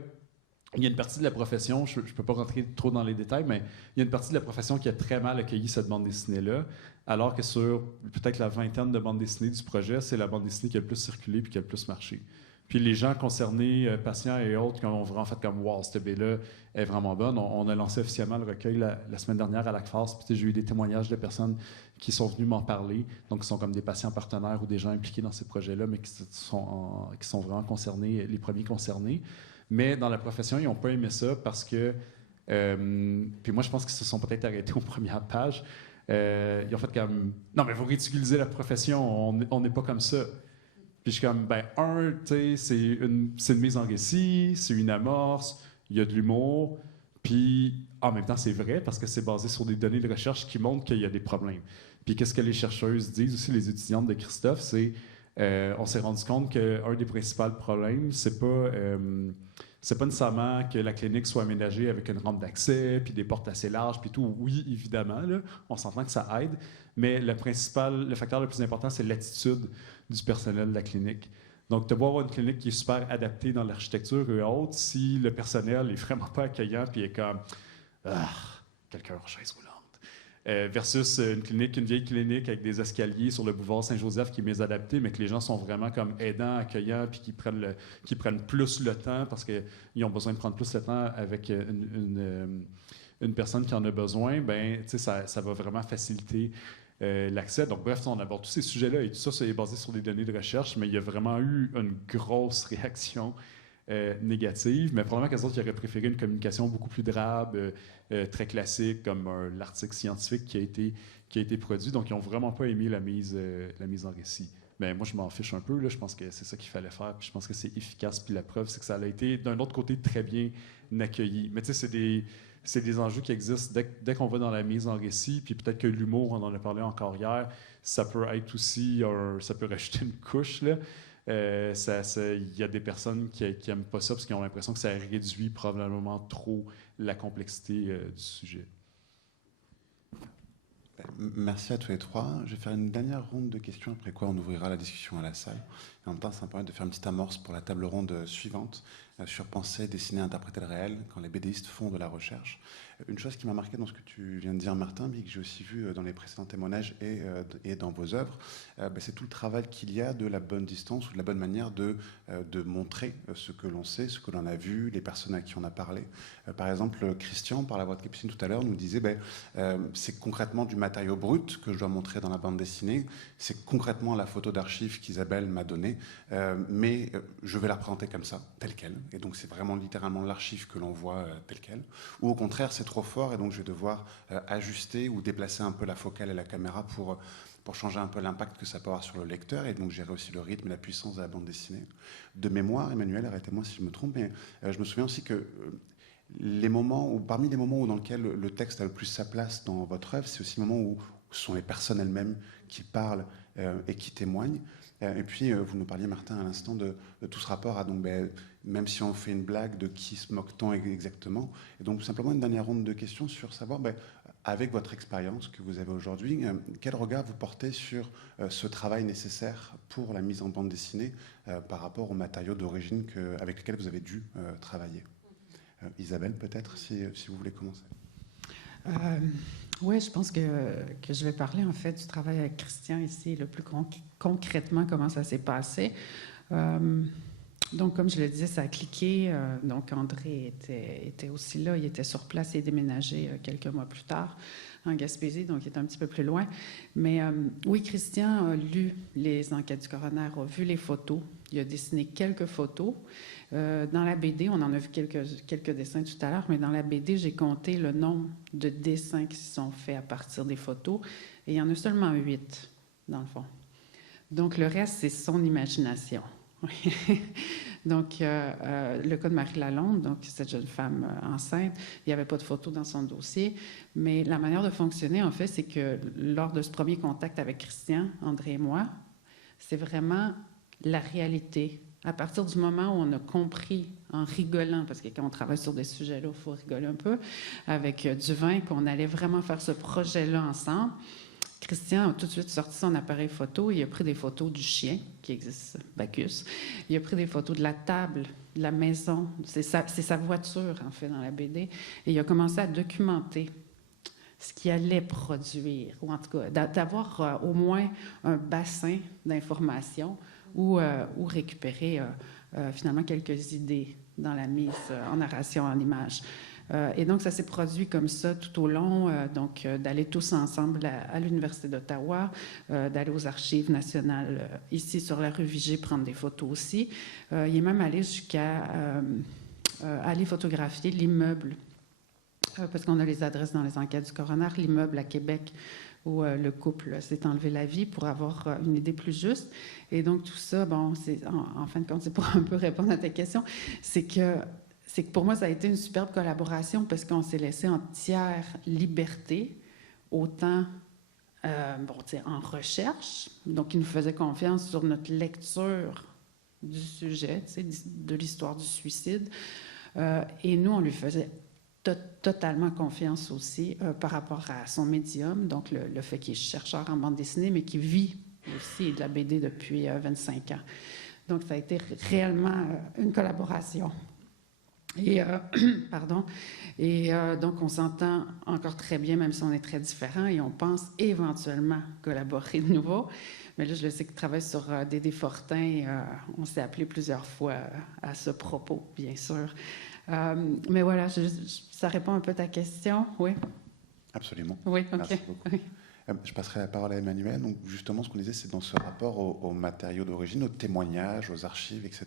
il y a une partie de la profession, je ne peux pas rentrer trop dans les détails, mais il y a une partie de la profession qui a très mal accueilli cette bande dessinée-là, alors que sur peut-être la vingtaine de bandes dessinées du projet, c'est la bande dessinée qui a le plus circulé et qui a le plus marché. Puis les gens concernés, patients et autres, qui ont vraiment fait comme « Wow, cette BD-là est vraiment bonne ». On a lancé officiellement le recueil la semaine dernière à l'ACFAS, puis j'ai eu des témoignages de personnes qui sont venues m'en parler, donc qui sont comme des patients partenaires ou des gens impliqués dans ces projets-là, mais qui sont vraiment concernés, les premiers concernés. Mais dans la profession, ils n'ont pas aimé ça parce que... puis moi, je pense qu'ils se sont peut-être arrêtés aux premières pages. Ils ont fait comme... Non, mais il faut ridiculiser la profession, on n'est pas comme ça. Puis je suis comme, tu sais, c'est une mise en récit, c'est une amorce, il y a de l'humour, puis en même temps, c'est vrai parce que c'est basé sur des données de recherche qui montrent qu'il y a des problèmes. Puis qu'est-ce que les chercheuses disent aussi, les étudiantes de Christophe, c'est... on s'est rendu compte qu'un des principaux problèmes, c'est pas C'est pas nécessairement que la clinique soit aménagée avec une rampe d'accès, puis des portes assez larges, puis tout. Oui, évidemment, là, on s'entend que ça aide, mais le facteur le plus important, c'est l'attitude du personnel de la clinique. Donc, tu vas avoir une clinique qui est super adaptée dans l'architecture et autres, si le personnel est vraiment pas accueillant, puis est comme quelqu'un en chaise roulante. Versus une vieille clinique avec des escaliers sur le boulevard Saint-Joseph qui est mésadapté, mais que les gens sont vraiment comme aidants, accueillants, puis qui prennent plus le temps parce qu'ils ont besoin de prendre plus le temps avec une personne qui en a besoin, ben, ça va vraiment faciliter l'accès. Donc, bref, on aborde tous ces sujets-là et tout ça, c'est basé sur des données de recherche, mais il y a vraiment eu une grosse réaction négative, mais probablement qu'elles autres qui auraient préféré une communication beaucoup plus drabe, très classique, comme l'article scientifique qui a été produit. Donc, ils n'ont vraiment pas aimé la mise en récit. Mais moi, je m'en fiche un peu. Là. Je pense que c'est ça qu'il fallait faire. Puis je pense que c'est efficace. Puis la preuve, c'est que ça a été, d'un autre côté, très bien accueilli. Mais tu sais, c'est des enjeux qui existent dès qu'on va dans la mise en récit. Puis peut-être que l'humour, on en a parlé encore hier, ça peut être aussi, ça peut rajouter une couche, là. Il y a des personnes qui n'aiment pas ça parce qu'ils ont l'impression que ça réduit probablement trop la complexité du sujet. Merci à tous les trois. Je vais faire une dernière ronde de questions, après quoi on ouvrira la discussion à la salle. Et en même temps, ça me permet de faire une petite amorce pour la table ronde suivante sur penser, dessiner, interpréter le réel quand les BDistes font de la recherche. Une chose qui m'a marqué dans ce que tu viens de dire, Martin, mais que j'ai aussi vu dans les précédents témoignages et dans vos œuvres, c'est tout le travail qu'il y a de la bonne distance ou de la bonne manière de montrer ce que l'on sait, ce que l'on a vu, les personnes à qui on a parlé. Par exemple, Christian, par la voix de Capucine tout à l'heure, nous disait c'est concrètement du matériau brut que je dois montrer dans la bande dessinée, c'est concrètement la photo d'archives qu'Isabelle m'a donnée, mais je vais la représenter comme ça, telle qu'elle. Et donc c'est vraiment littéralement l'archive que l'on voit telle qu'elle. Ou au contraire, c'est trop fort et donc je vais devoir ajuster ou déplacer un peu la focale et la caméra pour changer un peu l'impact que ça peut avoir sur le lecteur et donc gérer aussi le rythme et la puissance de la bande dessinée. De mémoire, Emmanuel, arrêtez-moi si je me trompe, mais je me souviens aussi que parmi les moments dans lesquels le texte a le plus sa place dans votre œuvre, c'est aussi le moment où ce sont les personnes elles-mêmes qui parlent et qui témoignent. Et puis, vous nous parliez, Martin, à l'instant de tout ce rapport à, donc, même si on fait une blague, de qui se moque-t-on exactement. Et donc, tout simplement, une dernière ronde de questions sur savoir, avec votre expérience que vous avez aujourd'hui, quel regard vous portez sur ce travail nécessaire pour la mise en bande dessinée par rapport aux matériaux d'origine avec lesquels vous avez dû travailler. Isabelle, peut-être, si vous voulez commencer. Oui, je pense que je vais parler en fait du travail avec Christian ici, le plus concrètement comment ça s'est passé. Donc, comme je le disais, ça a cliqué. Donc, André était aussi là. Il était sur place et déménagé quelques mois plus tard en Gaspésie, donc il était un petit peu plus loin. Mais oui, Christian a lu les enquêtes du coroner, a vu les photos. Il a dessiné quelques photos. Dans la BD, on en a vu quelques dessins tout à l'heure, mais dans la BD, j'ai compté le nombre de dessins qui sont faits à partir des photos, et il y en a seulement 8, dans le fond. Donc, le reste, c'est son imagination. Donc, le cas de Marie Lalonde, donc cette jeune femme enceinte, il n'y avait pas de photos dans son dossier, mais la manière de fonctionner, en fait, c'est que lors de ce premier contact avec Christian, André et moi, c'est vraiment la réalité. À partir du moment où on a compris, en rigolant, parce que quand on travaille sur des sujets-là, il faut rigoler un peu, avec du vin, qu'on allait vraiment faire ce projet-là ensemble, Christian a tout de suite sorti son appareil photo. Il a pris des photos du chien, qui existe, Bacchus. Il a pris des photos de la table, de la maison. C'est sa voiture, en fait, dans la BD. Et il a commencé à documenter ce qu'il allait produire, ou en tout cas, d'avoir au moins un bassin d'informations ou récupérer finalement quelques idées dans la mise en narration, en image. Et donc, ça s'est produit comme ça tout au long, d'aller tous ensemble à l'Université d'Ottawa, d'aller aux Archives nationales ici sur la rue Vigée prendre des photos aussi. Il est même allé jusqu'à aller photographier l'immeuble, parce qu'on a les adresses dans les enquêtes du coroner, l'immeuble à Québec où le couple s'est enlevé la vie pour avoir une idée plus juste. Et donc, tout ça, bon, en fin de compte, c'est pour un peu répondre à ta question, c'est que pour moi, ça a été une superbe collaboration parce qu'on s'est laissé entière liberté, autant en recherche. Donc, il nous faisait confiance sur notre lecture du sujet, de l'histoire du suicide, Et nous, on lui faisait totalement confiance aussi par rapport à son médium, donc le fait qu'il est chercheur en bande dessinée, mais qui vit aussi de la BD depuis 25 ans. Donc, ça a été réellement une collaboration. Et, pardon. Et donc, on s'entend encore très bien, même si on est très différents, et on pense éventuellement collaborer de nouveau. Mais là, je le sais qu'il travaille sur Dédé Fortin. On s'est appelé plusieurs fois à ce propos, bien sûr. Mais voilà, ça répond un peu à ta question, oui? Absolument. Oui, OK. Merci beaucoup. Oui. Je passerai la parole à Emmanuel. Donc, justement, ce qu'on disait, c'est dans ce rapport aux matériaux d'origine, aux témoignages, aux archives, etc.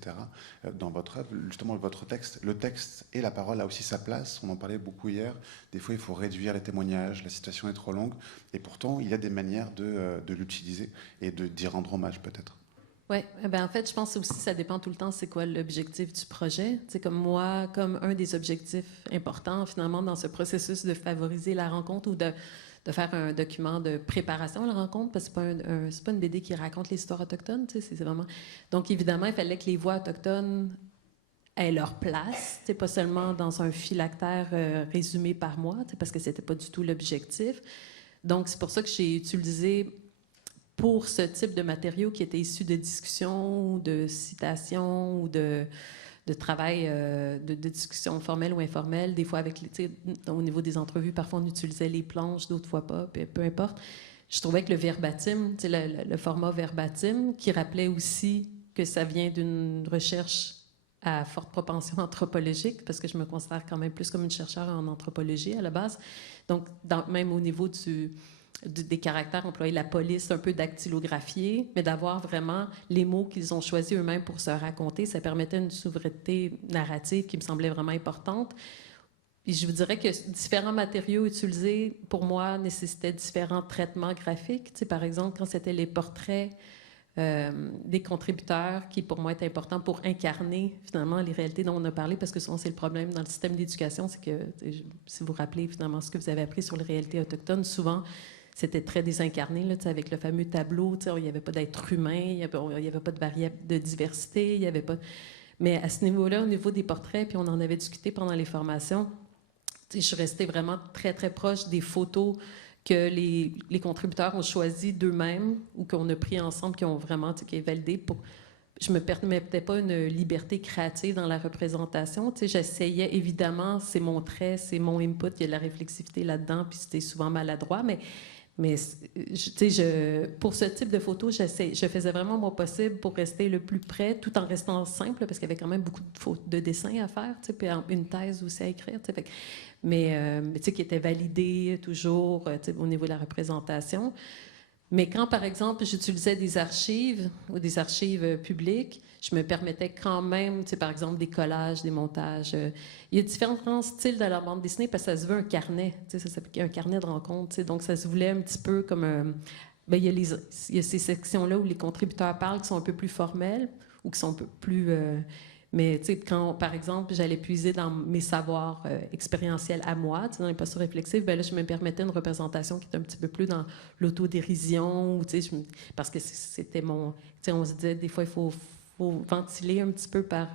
Dans votre œuvre, justement, votre texte, le texte et la parole a aussi sa place. On en parlait beaucoup hier. Des fois, il faut réduire les témoignages, la citation est trop longue. Et pourtant, il y a des manières de l'utiliser et d'y rendre hommage, peut-être. Oui, en fait, je pense aussi que ça dépend tout le temps c'est quoi l'objectif du projet. C'est comme moi, comme un des objectifs importants, finalement, dans ce processus de favoriser la rencontre ou de faire un document de préparation à la rencontre, parce que c'est pas une BD qui raconte l'histoire autochtone, c'est vraiment... Donc, évidemment, il fallait que les voix autochtones aient leur place, pas seulement dans un phylactère résumé par moi, parce que c'était pas du tout l'objectif. Donc, c'est pour ça que j'ai utilisé, pour ce type de matériaux qui étaient issus de discussions, de citations ou de travail de discussion formelle ou informelle, des fois avec au niveau des entrevues, parfois on utilisait les planches, d'autres fois pas, peu importe. Je trouvais que le verbatim, le format verbatim, qui rappelait aussi que ça vient d'une recherche à forte propension anthropologique, parce que je me considère quand même plus comme une chercheure en anthropologie à la base. Donc, même au niveau des caractères employés, la police un peu dactylographiée, mais d'avoir vraiment les mots qu'ils ont choisis eux-mêmes pour se raconter, ça permettait une souveraineté narrative qui me semblait vraiment importante. Et je vous dirais que différents matériaux utilisés, pour moi, nécessitaient différents traitements graphiques. Par exemple, quand c'était les portraits des contributeurs, qui pour moi est important pour incarner finalement les réalités dont on a parlé, parce que souvent c'est le problème dans le système d'éducation, c'est que, si vous vous rappelez finalement ce que vous avez appris sur les réalités autochtones, souvent c'était très désincarné, là, avec le fameux tableau, il n'y avait pas d'être humain, il n'y avait pas de variable de diversité, il n'y avait pas... Mais à ce niveau-là, au niveau des portraits, puis on en avait discuté pendant les formations, je suis restée vraiment très, très proche des photos que les contributeurs ont choisies d'eux-mêmes ou qu'on a pris ensemble, qui ont vraiment, qui est validé pour... Je me permettais pas une liberté créative dans la représentation. J'essayais, évidemment, c'est mon trait, c'est mon input, il y a de la réflexivité là-dedans, puis c'était souvent maladroit, mais pour ce type de photos, je faisais vraiment mon possible pour rester le plus près, tout en restant simple, parce qu'il y avait quand même beaucoup de dessins à faire, puis une thèse aussi à écrire, mais qui était validée toujours au niveau de la représentation. Mais quand, par exemple, j'utilisais des archives ou des archives publiques, je me permettais quand même, par exemple, des collages, des montages. Il y a différents styles de la bande dessinée parce que ça se veut un carnet, ça s'appelle un carnet de rencontres. Donc, ça se voulait un petit peu comme... il y a ces sections-là où les contributeurs parlent qui sont un peu plus formelles ou qui sont un peu plus... mais quand, par exemple, j'allais puiser dans mes savoirs expérientiels à moi, dans les postures réflexives, là, je me permettais une représentation qui était un petit peu plus dans l'autodérision, parce que c'était mon... On se disait, des fois, il faut ventiler un petit peu par...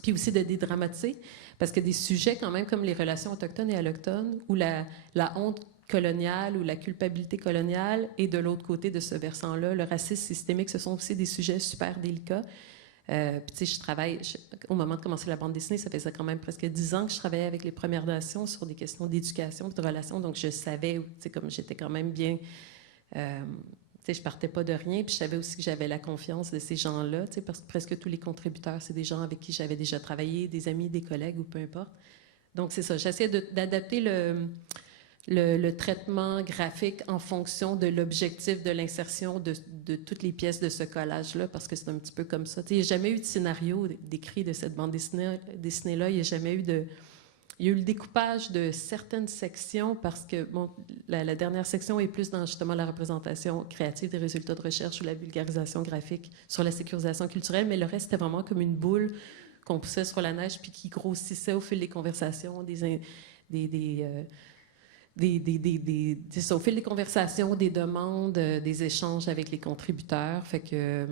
puis aussi de dédramatiser, parce que des sujets quand même comme les relations autochtones et allochtones, ou la honte coloniale ou la culpabilité coloniale, et de l'autre côté de ce versant-là, le racisme systémique, ce sont aussi des sujets super délicats. Puis, je travaille, au moment de commencer la bande dessinée, ça faisait quand même presque 10 ans que je travaillais avec les Premières Nations sur des questions d'éducation et de relations. Donc, je savais, comme j'étais quand même bien... je partais pas de rien. Puis, je savais aussi que j'avais la confiance de ces gens-là, parce que presque tous les contributeurs, c'est des gens avec qui j'avais déjà travaillé, des amis, des collègues ou peu importe. Donc, c'est ça. J'essaie d'adapter le traitement graphique en fonction de l'objectif de l'insertion de toutes les pièces de ce collage-là, parce que c'est un petit peu comme ça. Il n'y a jamais eu de scénario décrit de cette bande dessinée-là. Il n'y a jamais eu de... Il y a eu le découpage de certaines sections parce que la dernière section est plus dans justement la représentation créative des résultats de recherche ou la vulgarisation graphique sur la sécurisation culturelle, mais le reste, c'était vraiment comme une boule qu'on poussait sur la neige puis qui grossissait au fil des conversations, au fil des conversations, des demandes, des échanges avec les contributeurs. Fait que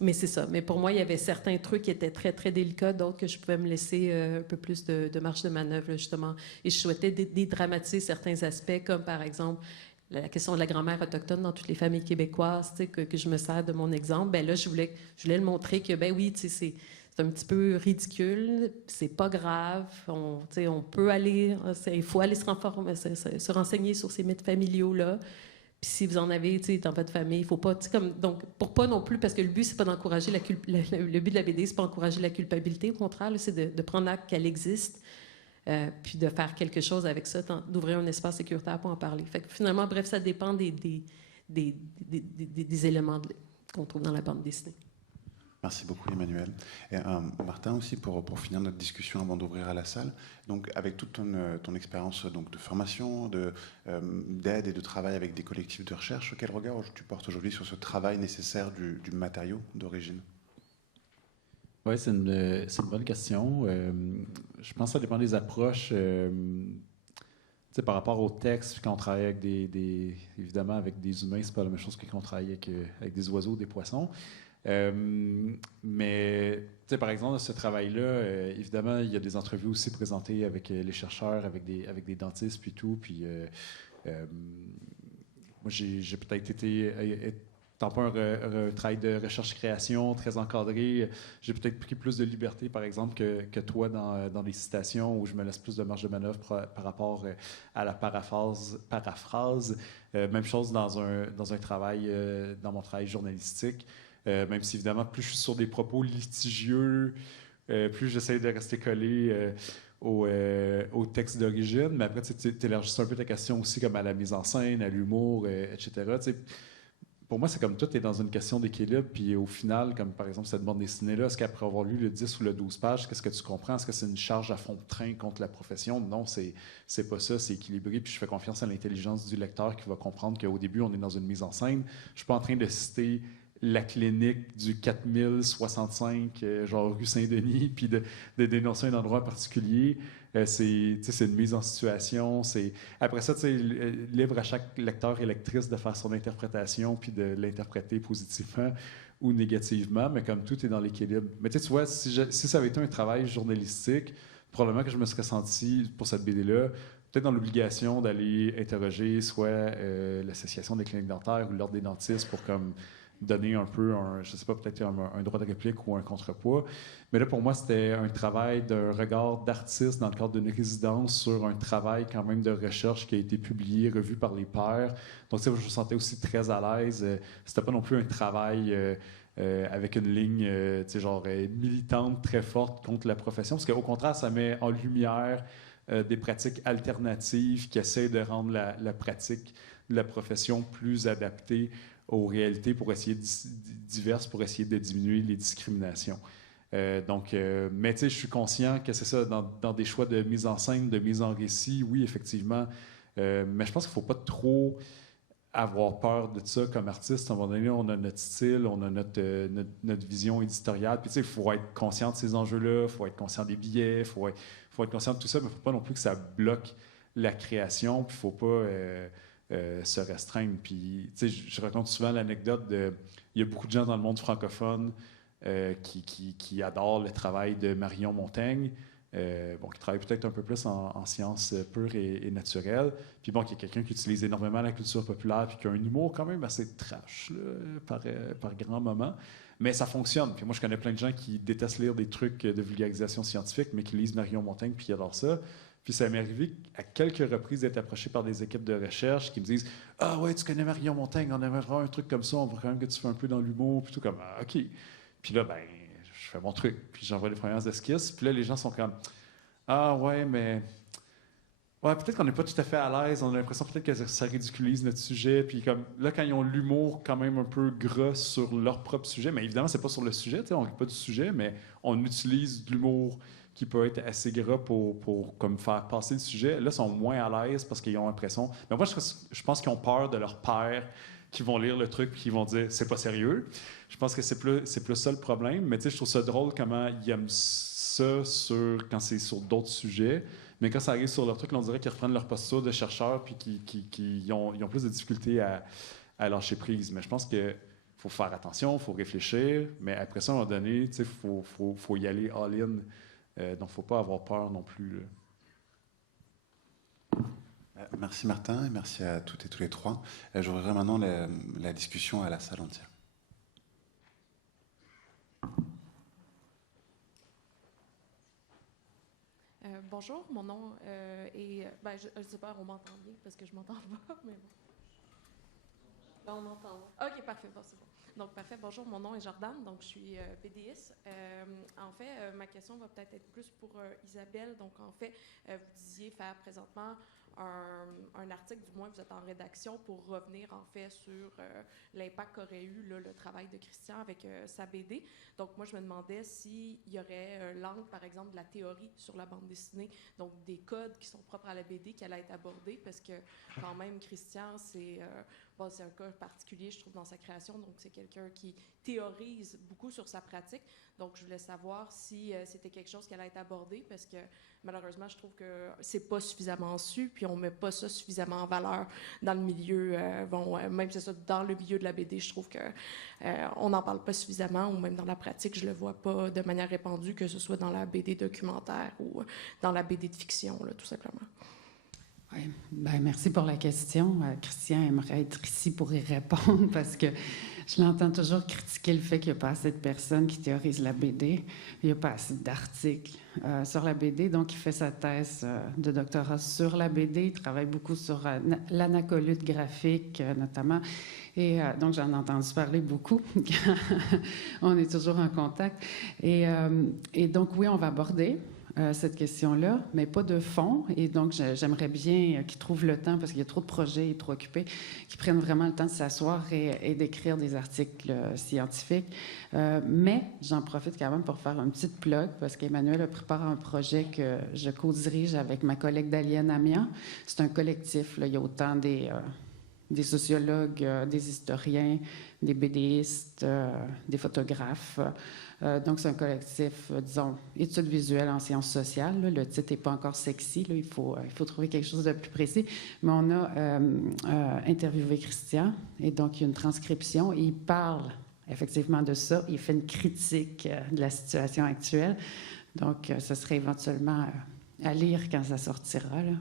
Mais c'est ça. Mais pour moi, il y avait certains trucs qui étaient très, très délicats, d'autres que je pouvais me laisser un peu plus de marge de manœuvre, là, justement. Et je souhaitais dédramatiser certains aspects, comme par exemple la question de la grand-mère autochtone dans toutes les familles québécoises, que je me sers de mon exemple. Ben là, je voulais le montrer que, ben oui, c'est un petit peu ridicule, c'est pas grave, on peut aller, il faut aller se renseigner sur ces mythes familiaux-là. Puis si vous en avez, dans votre famille, il faut pas, donc pour pas non plus, parce que le but c'est pas d'encourager le but de la BD, c'est pas d'encourager la culpabilité, au contraire, là, c'est de prendre acte qu'elle existe, puis de faire quelque chose avec ça, d'ouvrir un espace sécuritaire pour en parler. Fait que finalement, bref, ça dépend des éléments qu'on trouve dans la bande dessinée. Merci beaucoup, Emmanuel. Et Martin aussi, pour finir notre discussion avant d'ouvrir à la salle. Donc, avec toute ton expérience donc, de formation, d'aide et de travail avec des collectifs de recherche, quel regard tu portes aujourd'hui sur ce travail nécessaire du matériau d'origine? Oui, c'est une bonne question. Je pense que ça dépend des approches. Par rapport au texte, quand on travaille avec évidemment avec des humains, c'est pas la même chose que quand on travaille avec des oiseaux, des poissons. Mais, par exemple, ce travail-là, évidemment, il y a des entrevues aussi présentées avec les chercheurs, avec des dentistes, puis tout. Puis, moi, j'ai peut-être été, étant pas un travail de recherche-création très encadré, j'ai peut-être pris plus de liberté, par exemple, que toi dans les citations, où je me laisse plus de marge de manœuvre par rapport à la paraphrase. Même chose dans un travail, dans mon travail journalistique. Même si, évidemment, plus je suis sur des propos litigieux, plus j'essaie de rester collé au texte d'origine. Mais après, tu élargis un peu ta question aussi comme à la mise en scène, à l'humour, etc. Pour moi, c'est comme tout est dans une question d'équilibre. Puis au final, comme par exemple cette bande dessinée-là, est-ce qu'après avoir lu le 10 ou le 12 pages, qu'est-ce que tu comprends? Est-ce que c'est une charge à fond de train contre la profession? Non, c'est pas ça, c'est équilibré. Puis je fais confiance à l'intelligence du lecteur qui va comprendre qu'au début, on est dans une mise en scène. Je suis pas en train de citer la clinique du 4065, genre rue Saint-Denis, puis de dénoncer un endroit particulier. C'est une mise en situation. Après ça, libre à chaque lecteur et lectrice de faire son interprétation puis de l'interpréter positivement ou négativement, mais comme tout est dans l'équilibre. Mais tu vois, si ça avait été un travail journalistique, probablement que je me serais senti, pour cette BD-là, peut-être dans l'obligation d'aller interroger soit l'Association des cliniques dentaires ou l'Ordre des dentistes pour comme donner un peu, je sais pas, peut-être un droit de réplique ou un contrepoids. Mais là, pour moi, c'était un travail d'un regard d'artiste dans le cadre d'une résidence sur un travail quand même de recherche qui a été publié, revu par les pairs. Donc, je me sentais aussi très à l'aise. C'était pas non plus un travail avec une ligne militante très forte contre la profession, parce qu'au contraire, ça met en lumière des pratiques alternatives qui essaient de rendre la pratique de la profession plus adaptée aux réalités pour essayer diverses pour essayer de diminuer les discriminations. Mais je suis conscient que c'est ça, dans des choix de mise en scène, de mise en récit, oui, effectivement, mais je pense qu'il ne faut pas trop avoir peur de ça comme artiste. À un moment donné, on a notre style, on a notre vision éditoriale, puis il faut être conscient de ces enjeux-là, il faut être conscient des billets, il faut être conscient de tout ça, mais il ne faut pas non plus que ça bloque la création, puis il ne faut pas se restreindre. Puis, je raconte souvent l'anecdote il y a beaucoup de gens dans le monde francophone qui adorent le travail de Marion Montaigne, qui travaille peut-être un peu plus en sciences pures et naturelles. Puis qui est quelqu'un qui utilise énormément la culture populaire, puis qui a un humour quand même assez trash là, par grands moments. Mais ça fonctionne. Puis moi, je connais plein de gens qui détestent lire des trucs de vulgarisation scientifique, mais qui lisent Marion Montaigne, puis qui adorent ça. Puis ça m'est arrivé à quelques reprises d'être approché par des équipes de recherche qui me disent « Ah ouais, tu connais Marion Montaigne, on aimerait voir un truc comme ça, on voit quand même que tu fais un peu dans l'humour. » Puis tout comme « OK. » Puis là, je fais mon truc. Puis j'envoie les premières esquisses. Puis là, les gens sont comme « Ah ouais, mais... Ouais, peut-être qu'on n'est pas tout à fait à l'aise. On a l'impression peut-être que ça ridiculise notre sujet. » Puis comme là, quand ils ont l'humour quand même un peu gras sur leur propre sujet, mais évidemment, c'est pas sur le sujet, on ne rit pas du sujet, mais on utilise de l'humour qui peut être assez gras pour comme faire passer le sujet. Là, ils sont moins à l'aise parce qu'ils ont l'impression... Mais moi, je pense qu'ils ont peur de leur père qui vont lire le truc et qui vont dire « c'est pas sérieux ». Je pense que c'est plus ça le problème. Mais je trouve ça drôle comment ils aiment ça quand c'est sur d'autres sujets. Mais quand ça arrive sur leur truc, on dirait qu'ils reprennent leur posture de chercheurs puis qu'ils ont plus de difficultés à lâcher prise. Mais je pense qu'il faut faire attention, il faut réfléchir, mais après ça, à un moment donné, il faut y aller all-in. Donc, il ne faut pas avoir peur non plus. Merci Martin et merci à toutes et tous les trois. J'ouvrirai maintenant la discussion à la salle entière. Bonjour, mon nom est... je ne sais pas, on m'entend bien parce que je ne m'entends pas, mais bon. Là, on m'entend. OK, parfait, bon, c'est bon. Donc, parfait. Bonjour, mon nom est Jordan, donc je suis BDiste. En fait, ma question va peut-être être plus pour Isabelle. Donc, en fait, vous disiez faire présentement un article, du moins vous êtes en rédaction, pour revenir en fait sur l'impact qu'aurait eu là, le travail de Christian avec sa BD. Donc moi je me demandais s'il y aurait l'angle par exemple de la théorie sur la bande dessinée, donc des codes qui sont propres à la BD qui allaient être abordés, parce que quand même Christian c'est un cas particulier je trouve dans sa création, donc c'est quelqu'un qui théorise beaucoup sur sa pratique. Donc je voulais savoir si c'était quelque chose qui allait être abordé, parce que malheureusement, je trouve que c'est pas suffisamment su, puis on met pas ça suffisamment en valeur dans le milieu. Même c'est ça, dans le milieu de la BD, je trouve que on n'en parle pas suffisamment, ou même dans la pratique, je le vois pas de manière répandue, que ce soit dans la BD documentaire ou dans la BD de fiction, là, tout simplement. Oui, merci pour la question. Christian aimerait être ici pour y répondre parce que je l'entends toujours critiquer le fait qu'il n'y a pas assez de personnes qui théorisent la BD. Il n'y a pas assez d'articles sur la BD. Donc, il fait sa thèse de doctorat sur la BD. Il travaille beaucoup sur l'anacolute graphique, notamment. Et donc, j'en ai entendu parler beaucoup. On est toujours en contact. Et donc, oui, on va aborder cette question-là, mais pas de fond. Et donc, j'aimerais bien qu'ils trouvent le temps, parce qu'il y a trop de projets, il est trop occupé, qu'ils prennent vraiment le temps de s'asseoir et d'écrire des articles scientifiques. Mais j'en profite quand même pour faire une petite plug, parce qu'Emmanuel a préparé un projet que je co-dirige avec ma collègue Daliane Amian. C'est un collectif, là. Il y a autant des sociologues, des historiens, des BDistes, des photographes. Donc, c'est un collectif, disons, études visuelles en sciences sociales. Là. Le titre n'est pas encore sexy. Là. Il faut trouver quelque chose de plus précis. Mais on a interviewé Christian, et donc il y a une transcription. Et il parle effectivement de ça. Il fait une critique de la situation actuelle. Donc, ce serait éventuellement à lire quand ça sortira, là.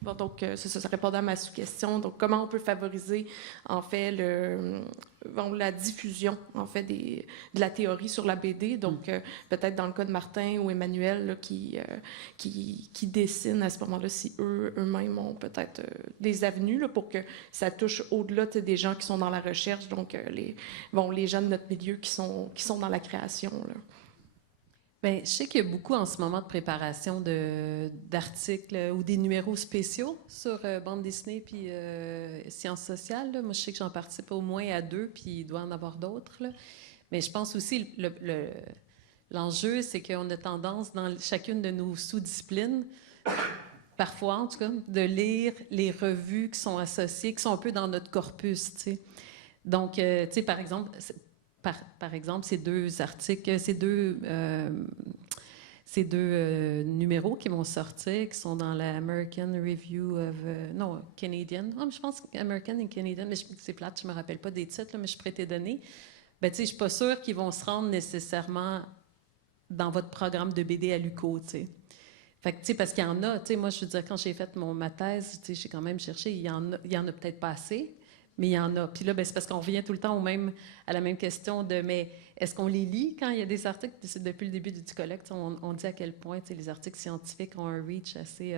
Bon, donc, ça répondait à ma sous-question. Donc, comment on peut favoriser, en fait, la diffusion, en fait, de la théorie sur la BD. Donc, peut-être dans le cas de Martin ou Emmanuel, là, qui dessinent à ce moment-là, si eux-mêmes ont peut-être des avenues là, pour que ça touche au-delà des gens qui sont dans la recherche, donc les gens de notre milieu qui sont dans la création, là. Bien, je sais qu'il y a beaucoup en ce moment de préparation d'articles ou des numéros spéciaux sur bande dessinée puis sciences sociales. Là. Moi, je sais que j'en participe au moins à 2, puis il doit en avoir d'autres. Là. Mais je pense aussi l'enjeu, c'est qu'on a tendance, dans chacune de nos sous-disciplines, parfois en tout cas, de lire les revues qui sont associées, qui sont un peu dans notre corpus. T'sais. Donc, tu sais, par exemple... Par exemple, ces deux articles, ces deux numéros qui vont sortir, qui sont dans la American Review of... Canadian. Je pense American et Canadian, mais c'est plate, je ne me rappelle pas des titres, là, mais je pourrais te donner. Ben, tu sais, je ne suis pas sûre qu'ils vont se rendre nécessairement dans votre programme de BD à l'UQO, tu sais. Fait que, tu sais, parce qu'il y en a, tu sais, moi, je veux dire, quand j'ai fait ma thèse, tu sais, j'ai quand même cherché, il y en a peut-être pas assez, mais il y en a. Puis là, ben, c'est parce qu'on revient tout le temps à la même question de, mais est-ce qu'on les lit quand il y a des articles? C'est depuis le début du collecte, on dit à quel point les articles scientifiques ont un reach assez...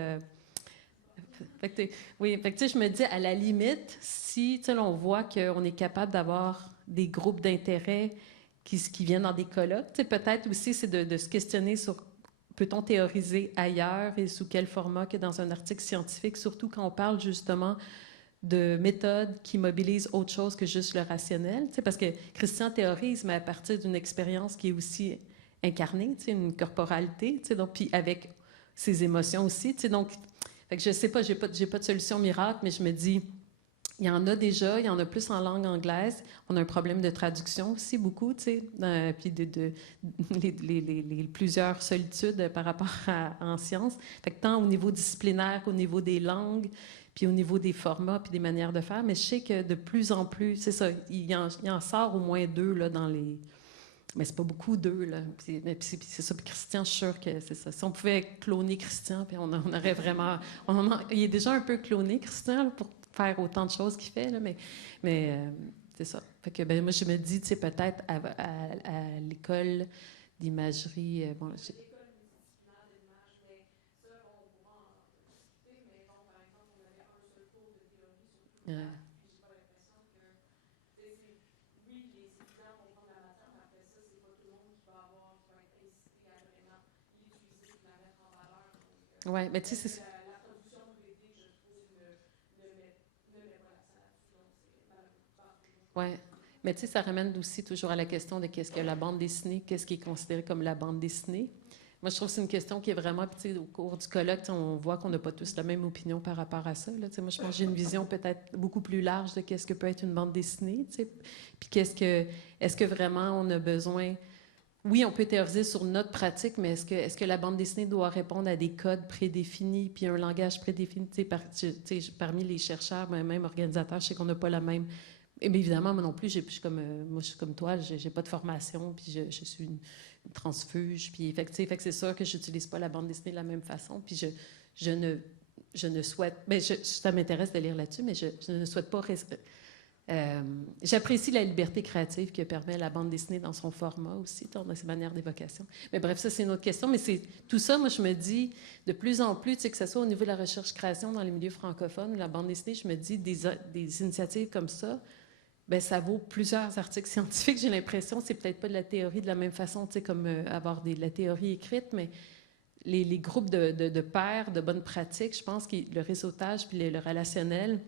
Fait que, oui, fait que, je me dis, à la limite, si là, on voit qu'on est capable d'avoir des groupes d'intérêt qui viennent dans des colloques, peut-être aussi, c'est de se questionner sur peut-on théoriser ailleurs et sous quel format que dans un article scientifique, surtout quand on parle justement de méthodes qui mobilisent autre chose que juste le rationnel. Parce que Christian théorise, mais à partir d'une expérience qui est aussi incarnée, une corporalité, donc, puis avec ses émotions aussi. Donc, fait que je ne sais pas, j'ai pas de solution miracle, mais je me dis, il y en a déjà, il y en a plus en langue anglaise. On a un problème de traduction aussi, beaucoup, tu sais, puis plusieurs solitudes par rapport en sciences. Fait que tant au niveau disciplinaire qu'au niveau des langues, puis au niveau des formats, puis des manières de faire. Mais je sais que de plus en plus, c'est ça, il en sort au moins 2 là, dans les... Mais c'est pas beaucoup 2, là. Puis c'est ça, puis Christian, je suis sûre que c'est ça. Si on pouvait cloner Christian, puis on aurait vraiment... il est déjà un peu cloné, Christian, là, pour faire autant de choses qu'il fait, là, mais c'est ça. Fait que, ben, moi, je me dis, tu sais, peut-être à l'école d'imagerie... bon, oui, mais tu sais, c'est... Oui, mais tu sais, ça ramène aussi toujours à la question de qu'est-ce que la bande dessinée, qu'est-ce qui est considéré comme la bande dessinée. Moi, je trouve que c'est une question qui est vraiment, tu sais, au cours du colloque, on voit qu'on n'a pas tous la même opinion par rapport à ça. Là, tu sais, moi, je pense que j'ai une vision peut-être beaucoup plus large de qu'est-ce que peut être une bande dessinée, tu sais. Puis est-ce que vraiment on a besoin... Oui, on peut théoriser sur notre pratique, mais est-ce que la bande dessinée doit répondre à des codes prédéfinis, puis un langage prédéfini? Parmi les chercheurs, même organisateurs, je sais qu'on n'a pas la même... Et bien évidemment, moi non plus, moi, je suis comme toi, j'ai pas de formation, puis je suis une transfuge, puis fait que c'est sûr que j'utilise pas la bande dessinée de la même façon, puis je ne souhaite... Bien, ça m'intéresse de lire là-dessus, mais je ne souhaite pas... j'apprécie la liberté créative que permet la bande dessinée dans son format aussi, dans ses manières d'évocation. Mais bref, ça, c'est une autre question. Mais c'est tout ça, moi, je me dis, de plus en plus, tu sais, que ce soit au niveau de la recherche-création dans les milieux francophones, la bande dessinée, je me dis, des initiatives comme ça, bien, ça vaut plusieurs articles scientifiques. J'ai l'impression, c'est peut-être pas de la théorie de la même façon, tu sais, comme avoir de la théorie écrite, mais les groupes de pairs, de bonnes pratiques, je pense que le réseautage puis le relationnel,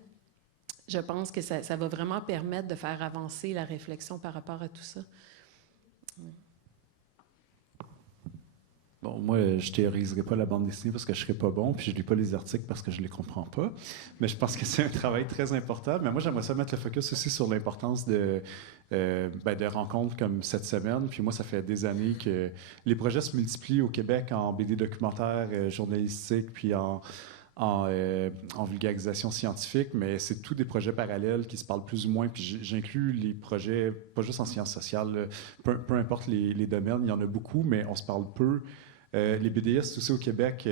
je pense que ça va vraiment permettre de faire avancer la réflexion par rapport à tout ça. Bon, moi, je théoriserai pas la bande dessinée parce que je serai pas bon, puis je lis pas les articles parce que je les comprends pas. Mais je pense que c'est un travail très important. Mais moi, j'aimerais ça mettre le focus aussi sur l'importance de rencontres comme cette semaine. Puis moi, ça fait des années que les projets se multiplient au Québec en BD documentaire, journalistique, puis en vulgarisation scientifique, mais c'est tous des projets parallèles qui se parlent plus ou moins. Puis j'inclus les projets, pas juste en sciences sociales, peu importe les domaines, il y en a beaucoup, mais on se parle peu. Les BDistes aussi au Québec,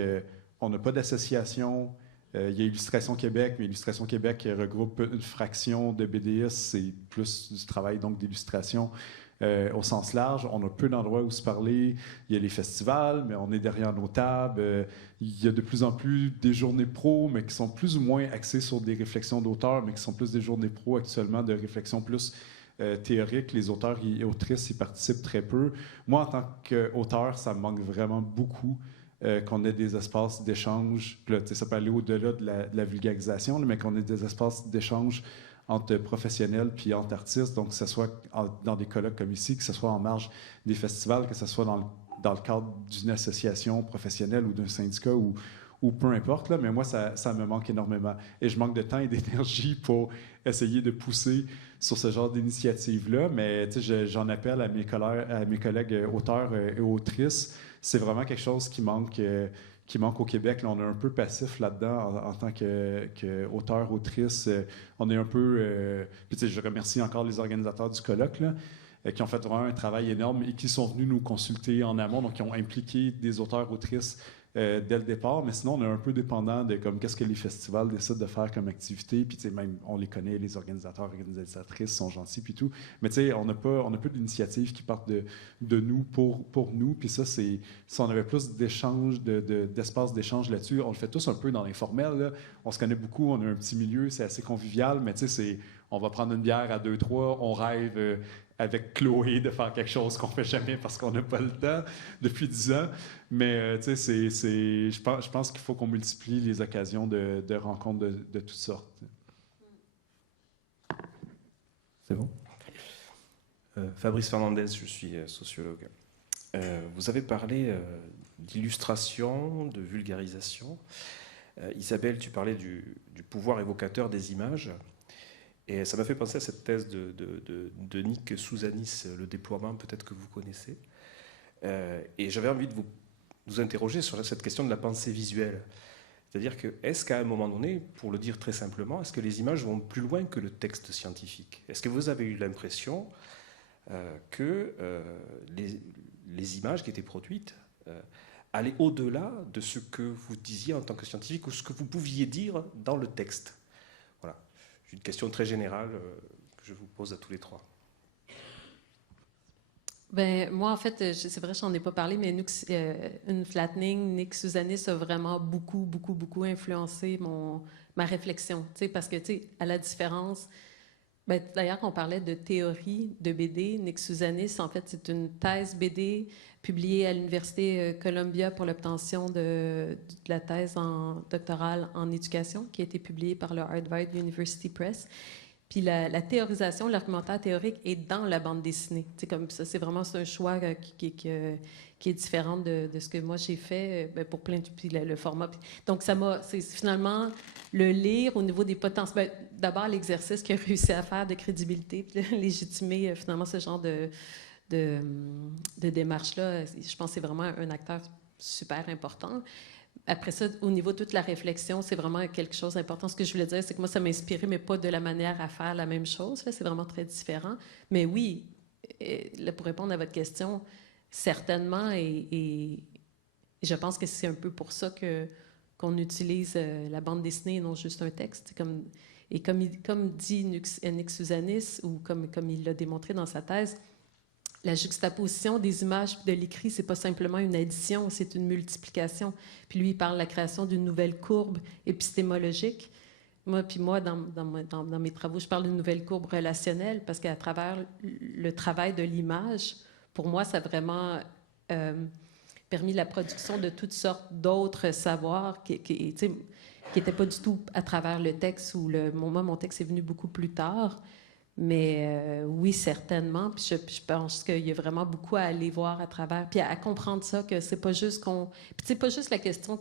on n'a pas d'association. Il y a Illustration Québec, mais Illustration Québec regroupe une fraction de BDistes. C'est plus du travail donc d'illustration au sens large. On a peu d'endroits où se parler. Il y a les festivals, mais on est derrière nos tables. Il y a de plus en plus des journées pro, mais qui sont plus ou moins axées sur des réflexions d'auteurs, mais qui sont plus des journées pro actuellement de réflexions plus théoriques. Les auteurs et autrices y participent très peu. Moi, en tant qu'auteur, ça me manque vraiment beaucoup qu'on ait des espaces d'échange. Puis là, ça peut aller au-delà de la vulgarisation, mais qu'on ait des espaces d'échange entre professionnels puis entre artistes, donc que ce soit dans des colloques comme ici, que ce soit en marge des festivals, que ce soit dans le cadre d'une association professionnelle ou d'un syndicat ou peu importe, là, mais moi, ça me manque énormément. Et je manque de temps et d'énergie pour essayer de pousser sur ce genre d'initiative-là, mais j'en appelle à mes collègues auteurs et autrices. C'est vraiment quelque chose qui manque au Québec. Là, on est un peu passif là-dedans en tant qu'auteur, autrice. On est un peu... puis je remercie encore les organisateurs du colloque, là, qui ont fait vraiment un travail énorme et qui sont venus nous consulter en amont, donc qui ont impliqué des auteurs, autrices dès le départ, mais sinon, on est un peu dépendant de qu'est-ce que les festivals décident de faire comme activité, puis même, on les connaît, les organisateurs, organisatrices sont gentils, puis tout, mais on n'a pas d'initiatives qui partent de nous, pour nous, puis ça, si on avait plus d'échanges, d'espace d'échange là-dessus, on le fait tous un peu dans l'informel, là. On se connaît beaucoup, on a un petit milieu, c'est assez convivial, mais on va prendre une bière à 2-3, on rêve avec Chloé de faire quelque chose qu'on ne fait jamais parce qu'on n'a pas le temps depuis 10 ans. Mais je pense qu'il faut qu'on multiplie les occasions de rencontres de toutes sortes. C'est bon? Fabrice Fernandez, je suis sociologue. Vous avez parlé d'illustration, de vulgarisation. Isabelle, tu parlais du pouvoir évocateur des images. Et ça m'a fait penser à cette thèse de Nick Souzanis, le déploiement, peut-être que vous connaissez. Et j'avais envie de vous interroger sur cette question de la pensée visuelle. C'est-à-dire que, est-ce qu'à un moment donné, pour le dire très simplement, est-ce que les images vont plus loin que le texte scientifique? Est-ce que vous avez eu l'impression que les images qui étaient produites allaient au-delà de ce que vous disiez en tant que scientifique ou ce que vous pouviez dire dans le texte? Voilà. C'est une question très générale que je vous pose à tous les trois. Ben, moi, en fait, c'est vrai, j'en ai pas parlé, mais une flattening, Nick Souzanis a vraiment beaucoup influencé ma réflexion. Parce que, à la différence, ben, d'ailleurs, on parlait de théorie de BD. Nick Souzanis, en fait, c'est une thèse BD publiée à l'Université Columbia pour l'obtention de la thèse doctorale en éducation, qui a été publiée par le Harvard University Press. Puis la théorisation, l'argumentaire théorique est dans la bande dessinée. C'est comme ça, c'est vraiment un choix qui est différent de ce que moi j'ai fait pour plein de... Puis le format. Donc, c'est finalement le lire au niveau des potentiels. D'abord, l'exercice qu'il a réussi à faire de crédibilité, puis de légitimer finalement ce genre de démarche-là. Je pense que c'est vraiment un acteur super important. Après ça, au niveau de toute la réflexion, c'est vraiment quelque chose d'important. Ce que je voulais dire, c'est que moi, ça m'a inspiré, mais pas de la manière à faire la même chose. Là, c'est vraiment très différent. Mais oui, là, pour répondre à votre question, certainement, et je pense que c'est un peu pour ça qu'on utilise la bande dessinée et non juste un texte. Comme dit Nick Souzanis, ou comme il l'a démontré dans sa thèse, la juxtaposition des images et de l'écrit, c'est pas simplement une addition, c'est une multiplication. Puis lui, il parle de la création d'une nouvelle courbe épistémologique. Moi, dans mes travaux, je parle d'une nouvelle courbe relationnelle parce qu'à travers le travail de l'image, pour moi, ça a vraiment permis la production de toutes sortes d'autres savoirs qui n'étaient pas du tout à travers le texte. Moi, mon texte est venu beaucoup plus tard. Mais oui, certainement. Puis je pense qu'il y a vraiment beaucoup à aller voir à travers, puis à comprendre ça, que c'est pas juste Puis c'est pas juste la question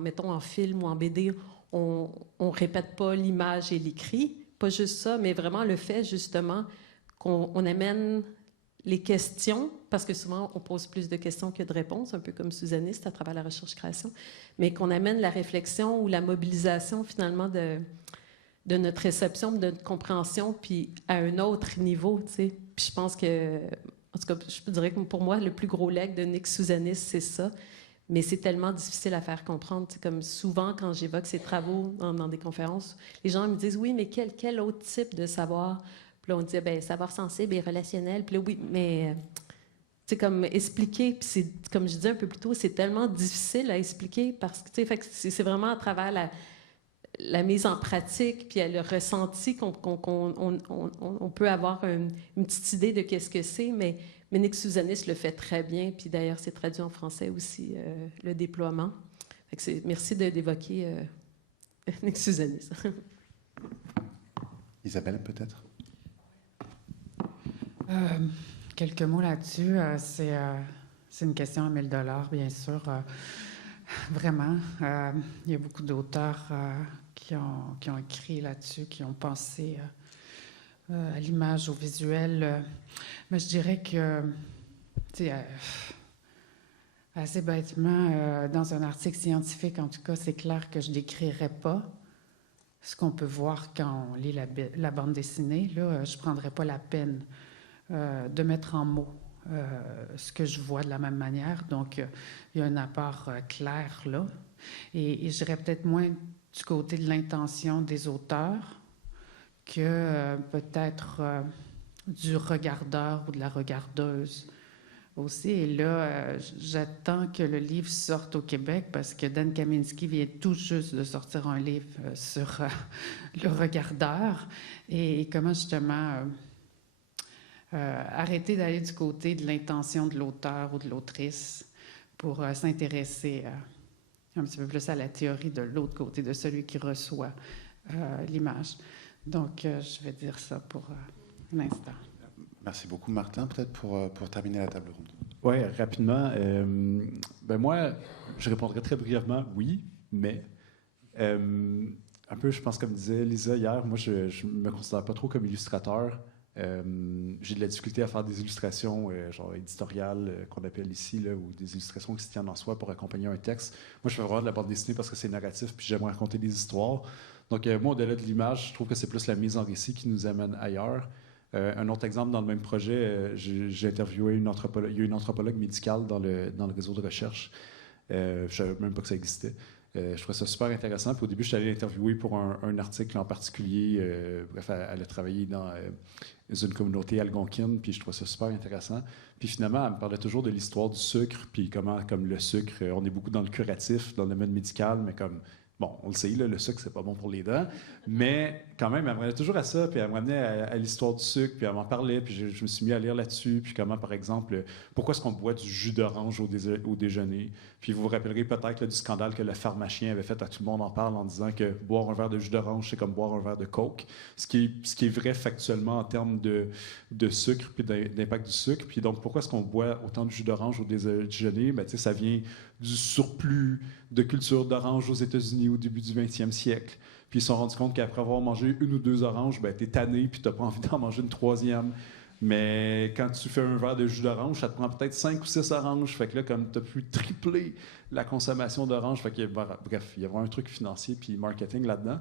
mettons, en film ou en BD, on répète pas l'image et l'écrit, pas juste ça, mais vraiment le fait, justement, qu'on amène les questions, parce que souvent, on pose plus de questions que de réponses, un peu comme Suzaniste à travers la recherche-création, mais qu'on amène la réflexion ou la mobilisation, finalement, de notre réception, de notre compréhension, puis à un autre niveau, tu sais. Puis je pense que, en tout cas, je dirais que pour moi, le plus gros leg de Nick Souzanis, c'est ça. Mais c'est tellement difficile à faire comprendre. C'est comme souvent, quand j'évoque ces travaux dans des conférences, les gens me disent, oui, mais quel autre type de savoir? Puis là, on dit, bien, savoir sensible et relationnel. Puis là, oui, mais c'est comme expliquer, puis c'est, comme je disais un peu plus tôt, c'est tellement difficile à expliquer parce que, tu sais, c'est vraiment à travers la mise en pratique, puis le ressenti qu'on peut avoir une petite idée de qu'est-ce que c'est, mais Nick Souzanis le fait très bien, puis d'ailleurs, c'est traduit en français aussi, le déploiement. Fait que merci d'évoquer Nick Souzanis. Isabelle, peut-être? Quelques mots là-dessus. C'est une question à 1 000 $, bien sûr. Vraiment. Il y a beaucoup d'auteurs qui ont écrit là-dessus, qui ont pensé à l'image, au visuel. Mais je dirais que, assez bêtement, dans un article scientifique, en tout cas, c'est clair que je ne décrirais pas ce qu'on peut voir quand on lit la bande dessinée. Là, je ne prendrais pas la peine de mettre en mots ce que je vois de la même manière. Donc, il y a un apport clair là. Et j'irais peut-être moins du côté de l'intention des auteurs que peut-être du regardeur ou de la regardeuse aussi. Et là, j'attends que le livre sorte au Québec parce que Dan Kaminsky vient tout juste de sortir un livre sur le regardeur et comment justement arrêter d'aller du côté de l'intention de l'auteur ou de l'autrice pour s'intéresser un petit peu plus à la théorie de l'autre côté, de celui qui reçoit l'image. Donc, je vais dire ça pour l'instant. Merci beaucoup, Martin. Peut-être pour terminer la table ronde. Oui, rapidement. Moi, je répondrai très brièvement oui, mais un peu, je pense, comme disait Lisa hier, moi, je ne me considère pas trop comme illustrateur. J'ai de la difficulté à faire des illustrations genre éditoriales qu'on appelle ici, là, ou des illustrations qui se tiennent en soi pour accompagner un texte. Moi, je fais vraiment de la bande dessinée parce que c'est narratif, puis j'aime raconter des histoires. Donc, moi, au-delà de l'image, je trouve que c'est plus la mise en récit qui nous amène ailleurs. Un autre exemple, dans le même projet, j'ai interviewé une anthropologue. Il y a une anthropologue médicale dans le réseau de recherche. Je ne savais même pas que ça existait. Je trouvais ça super intéressant. Puis au début, je suis allé l'interviewer pour un article en particulier. Bref, elle a travaillé dans une communauté algonquine, puis je trouvais ça super intéressant. Puis finalement, elle me parlait toujours de l'histoire du sucre, puis comment, comme le sucre, on est beaucoup dans le curatif, dans le domaine médical, mais comme, bon, on le sait, là, le sucre, c'est pas bon pour les dents, mais quand même, elle me ramenait toujours à ça, puis elle me ramenait à l'histoire du sucre, puis elle m'en parlait, puis je me suis mis à lire là-dessus, puis comment, par exemple, pourquoi est-ce qu'on boit du jus d'orange au déjeuner? Puis vous vous rappellerez peut-être là, du scandale que le pharmacien avait fait, à tout le monde en parle en disant que boire un verre de jus d'orange, c'est comme boire un verre de coke, ce qui est vrai factuellement en termes de sucre, puis d'impact du sucre. Puis donc, pourquoi est-ce qu'on boit autant de jus d'orange au déjeuner? Ben, ça vient du surplus de culture d'orange aux États-Unis au début du 20e siècle. Puis ils se sont rendus compte qu'après avoir mangé une ou deux oranges, ben, t'es tanné, puis t'as pas envie d'en manger une troisième. Mais quand tu fais un verre de jus d'orange, ça te prend peut-être 5 ou 6 oranges. Fait que là, comme tu as pu tripler la consommation d'oranges, fait que, bref, il y a vraiment un truc financier puis marketing là-dedans.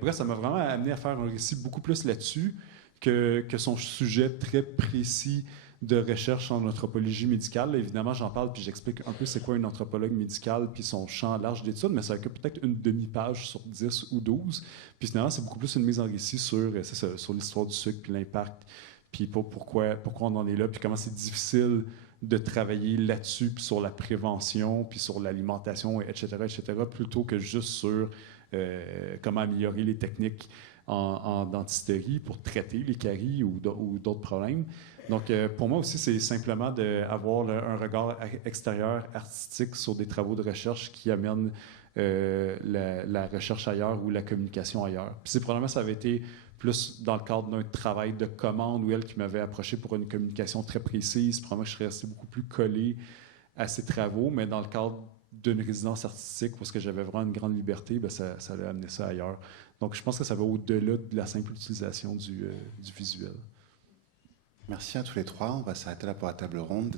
Bref, ça m'a vraiment amené à faire un récit beaucoup plus là-dessus que son sujet très précis de recherche en anthropologie médicale. Là, évidemment, j'en parle puis j'explique un peu c'est quoi une anthropologue médicale puis son champ large d'études, mais ça occupe peut-être une demi-page sur 10 ou 12. Puis finalement, c'est beaucoup plus une mise en récit sur l'histoire du sucre puis l'impact, puis pourquoi on en est là, puis comment c'est difficile de travailler là-dessus, puis sur la prévention, puis sur l'alimentation, etc., plutôt que juste sur comment améliorer les techniques en dentisterie pour traiter les caries ou d'autres problèmes. Donc, pour moi aussi, c'est simplement d'avoir un regard extérieur artistique sur des travaux de recherche qui amènent la recherche ailleurs ou la communication ailleurs. Puis c'est probablement ça avait été plus dans le cadre d'un travail de commande ou elle qui m'avait approché pour une communication très précise. Probablement que je serais resté beaucoup plus collé à ces travaux, mais dans le cadre d'une résidence artistique parce que j'avais vraiment une grande liberté, ben ça a amené ça ailleurs. Donc, je pense que ça va au-delà de la simple utilisation du visuel. Merci à tous les trois. On va s'arrêter là pour la table ronde.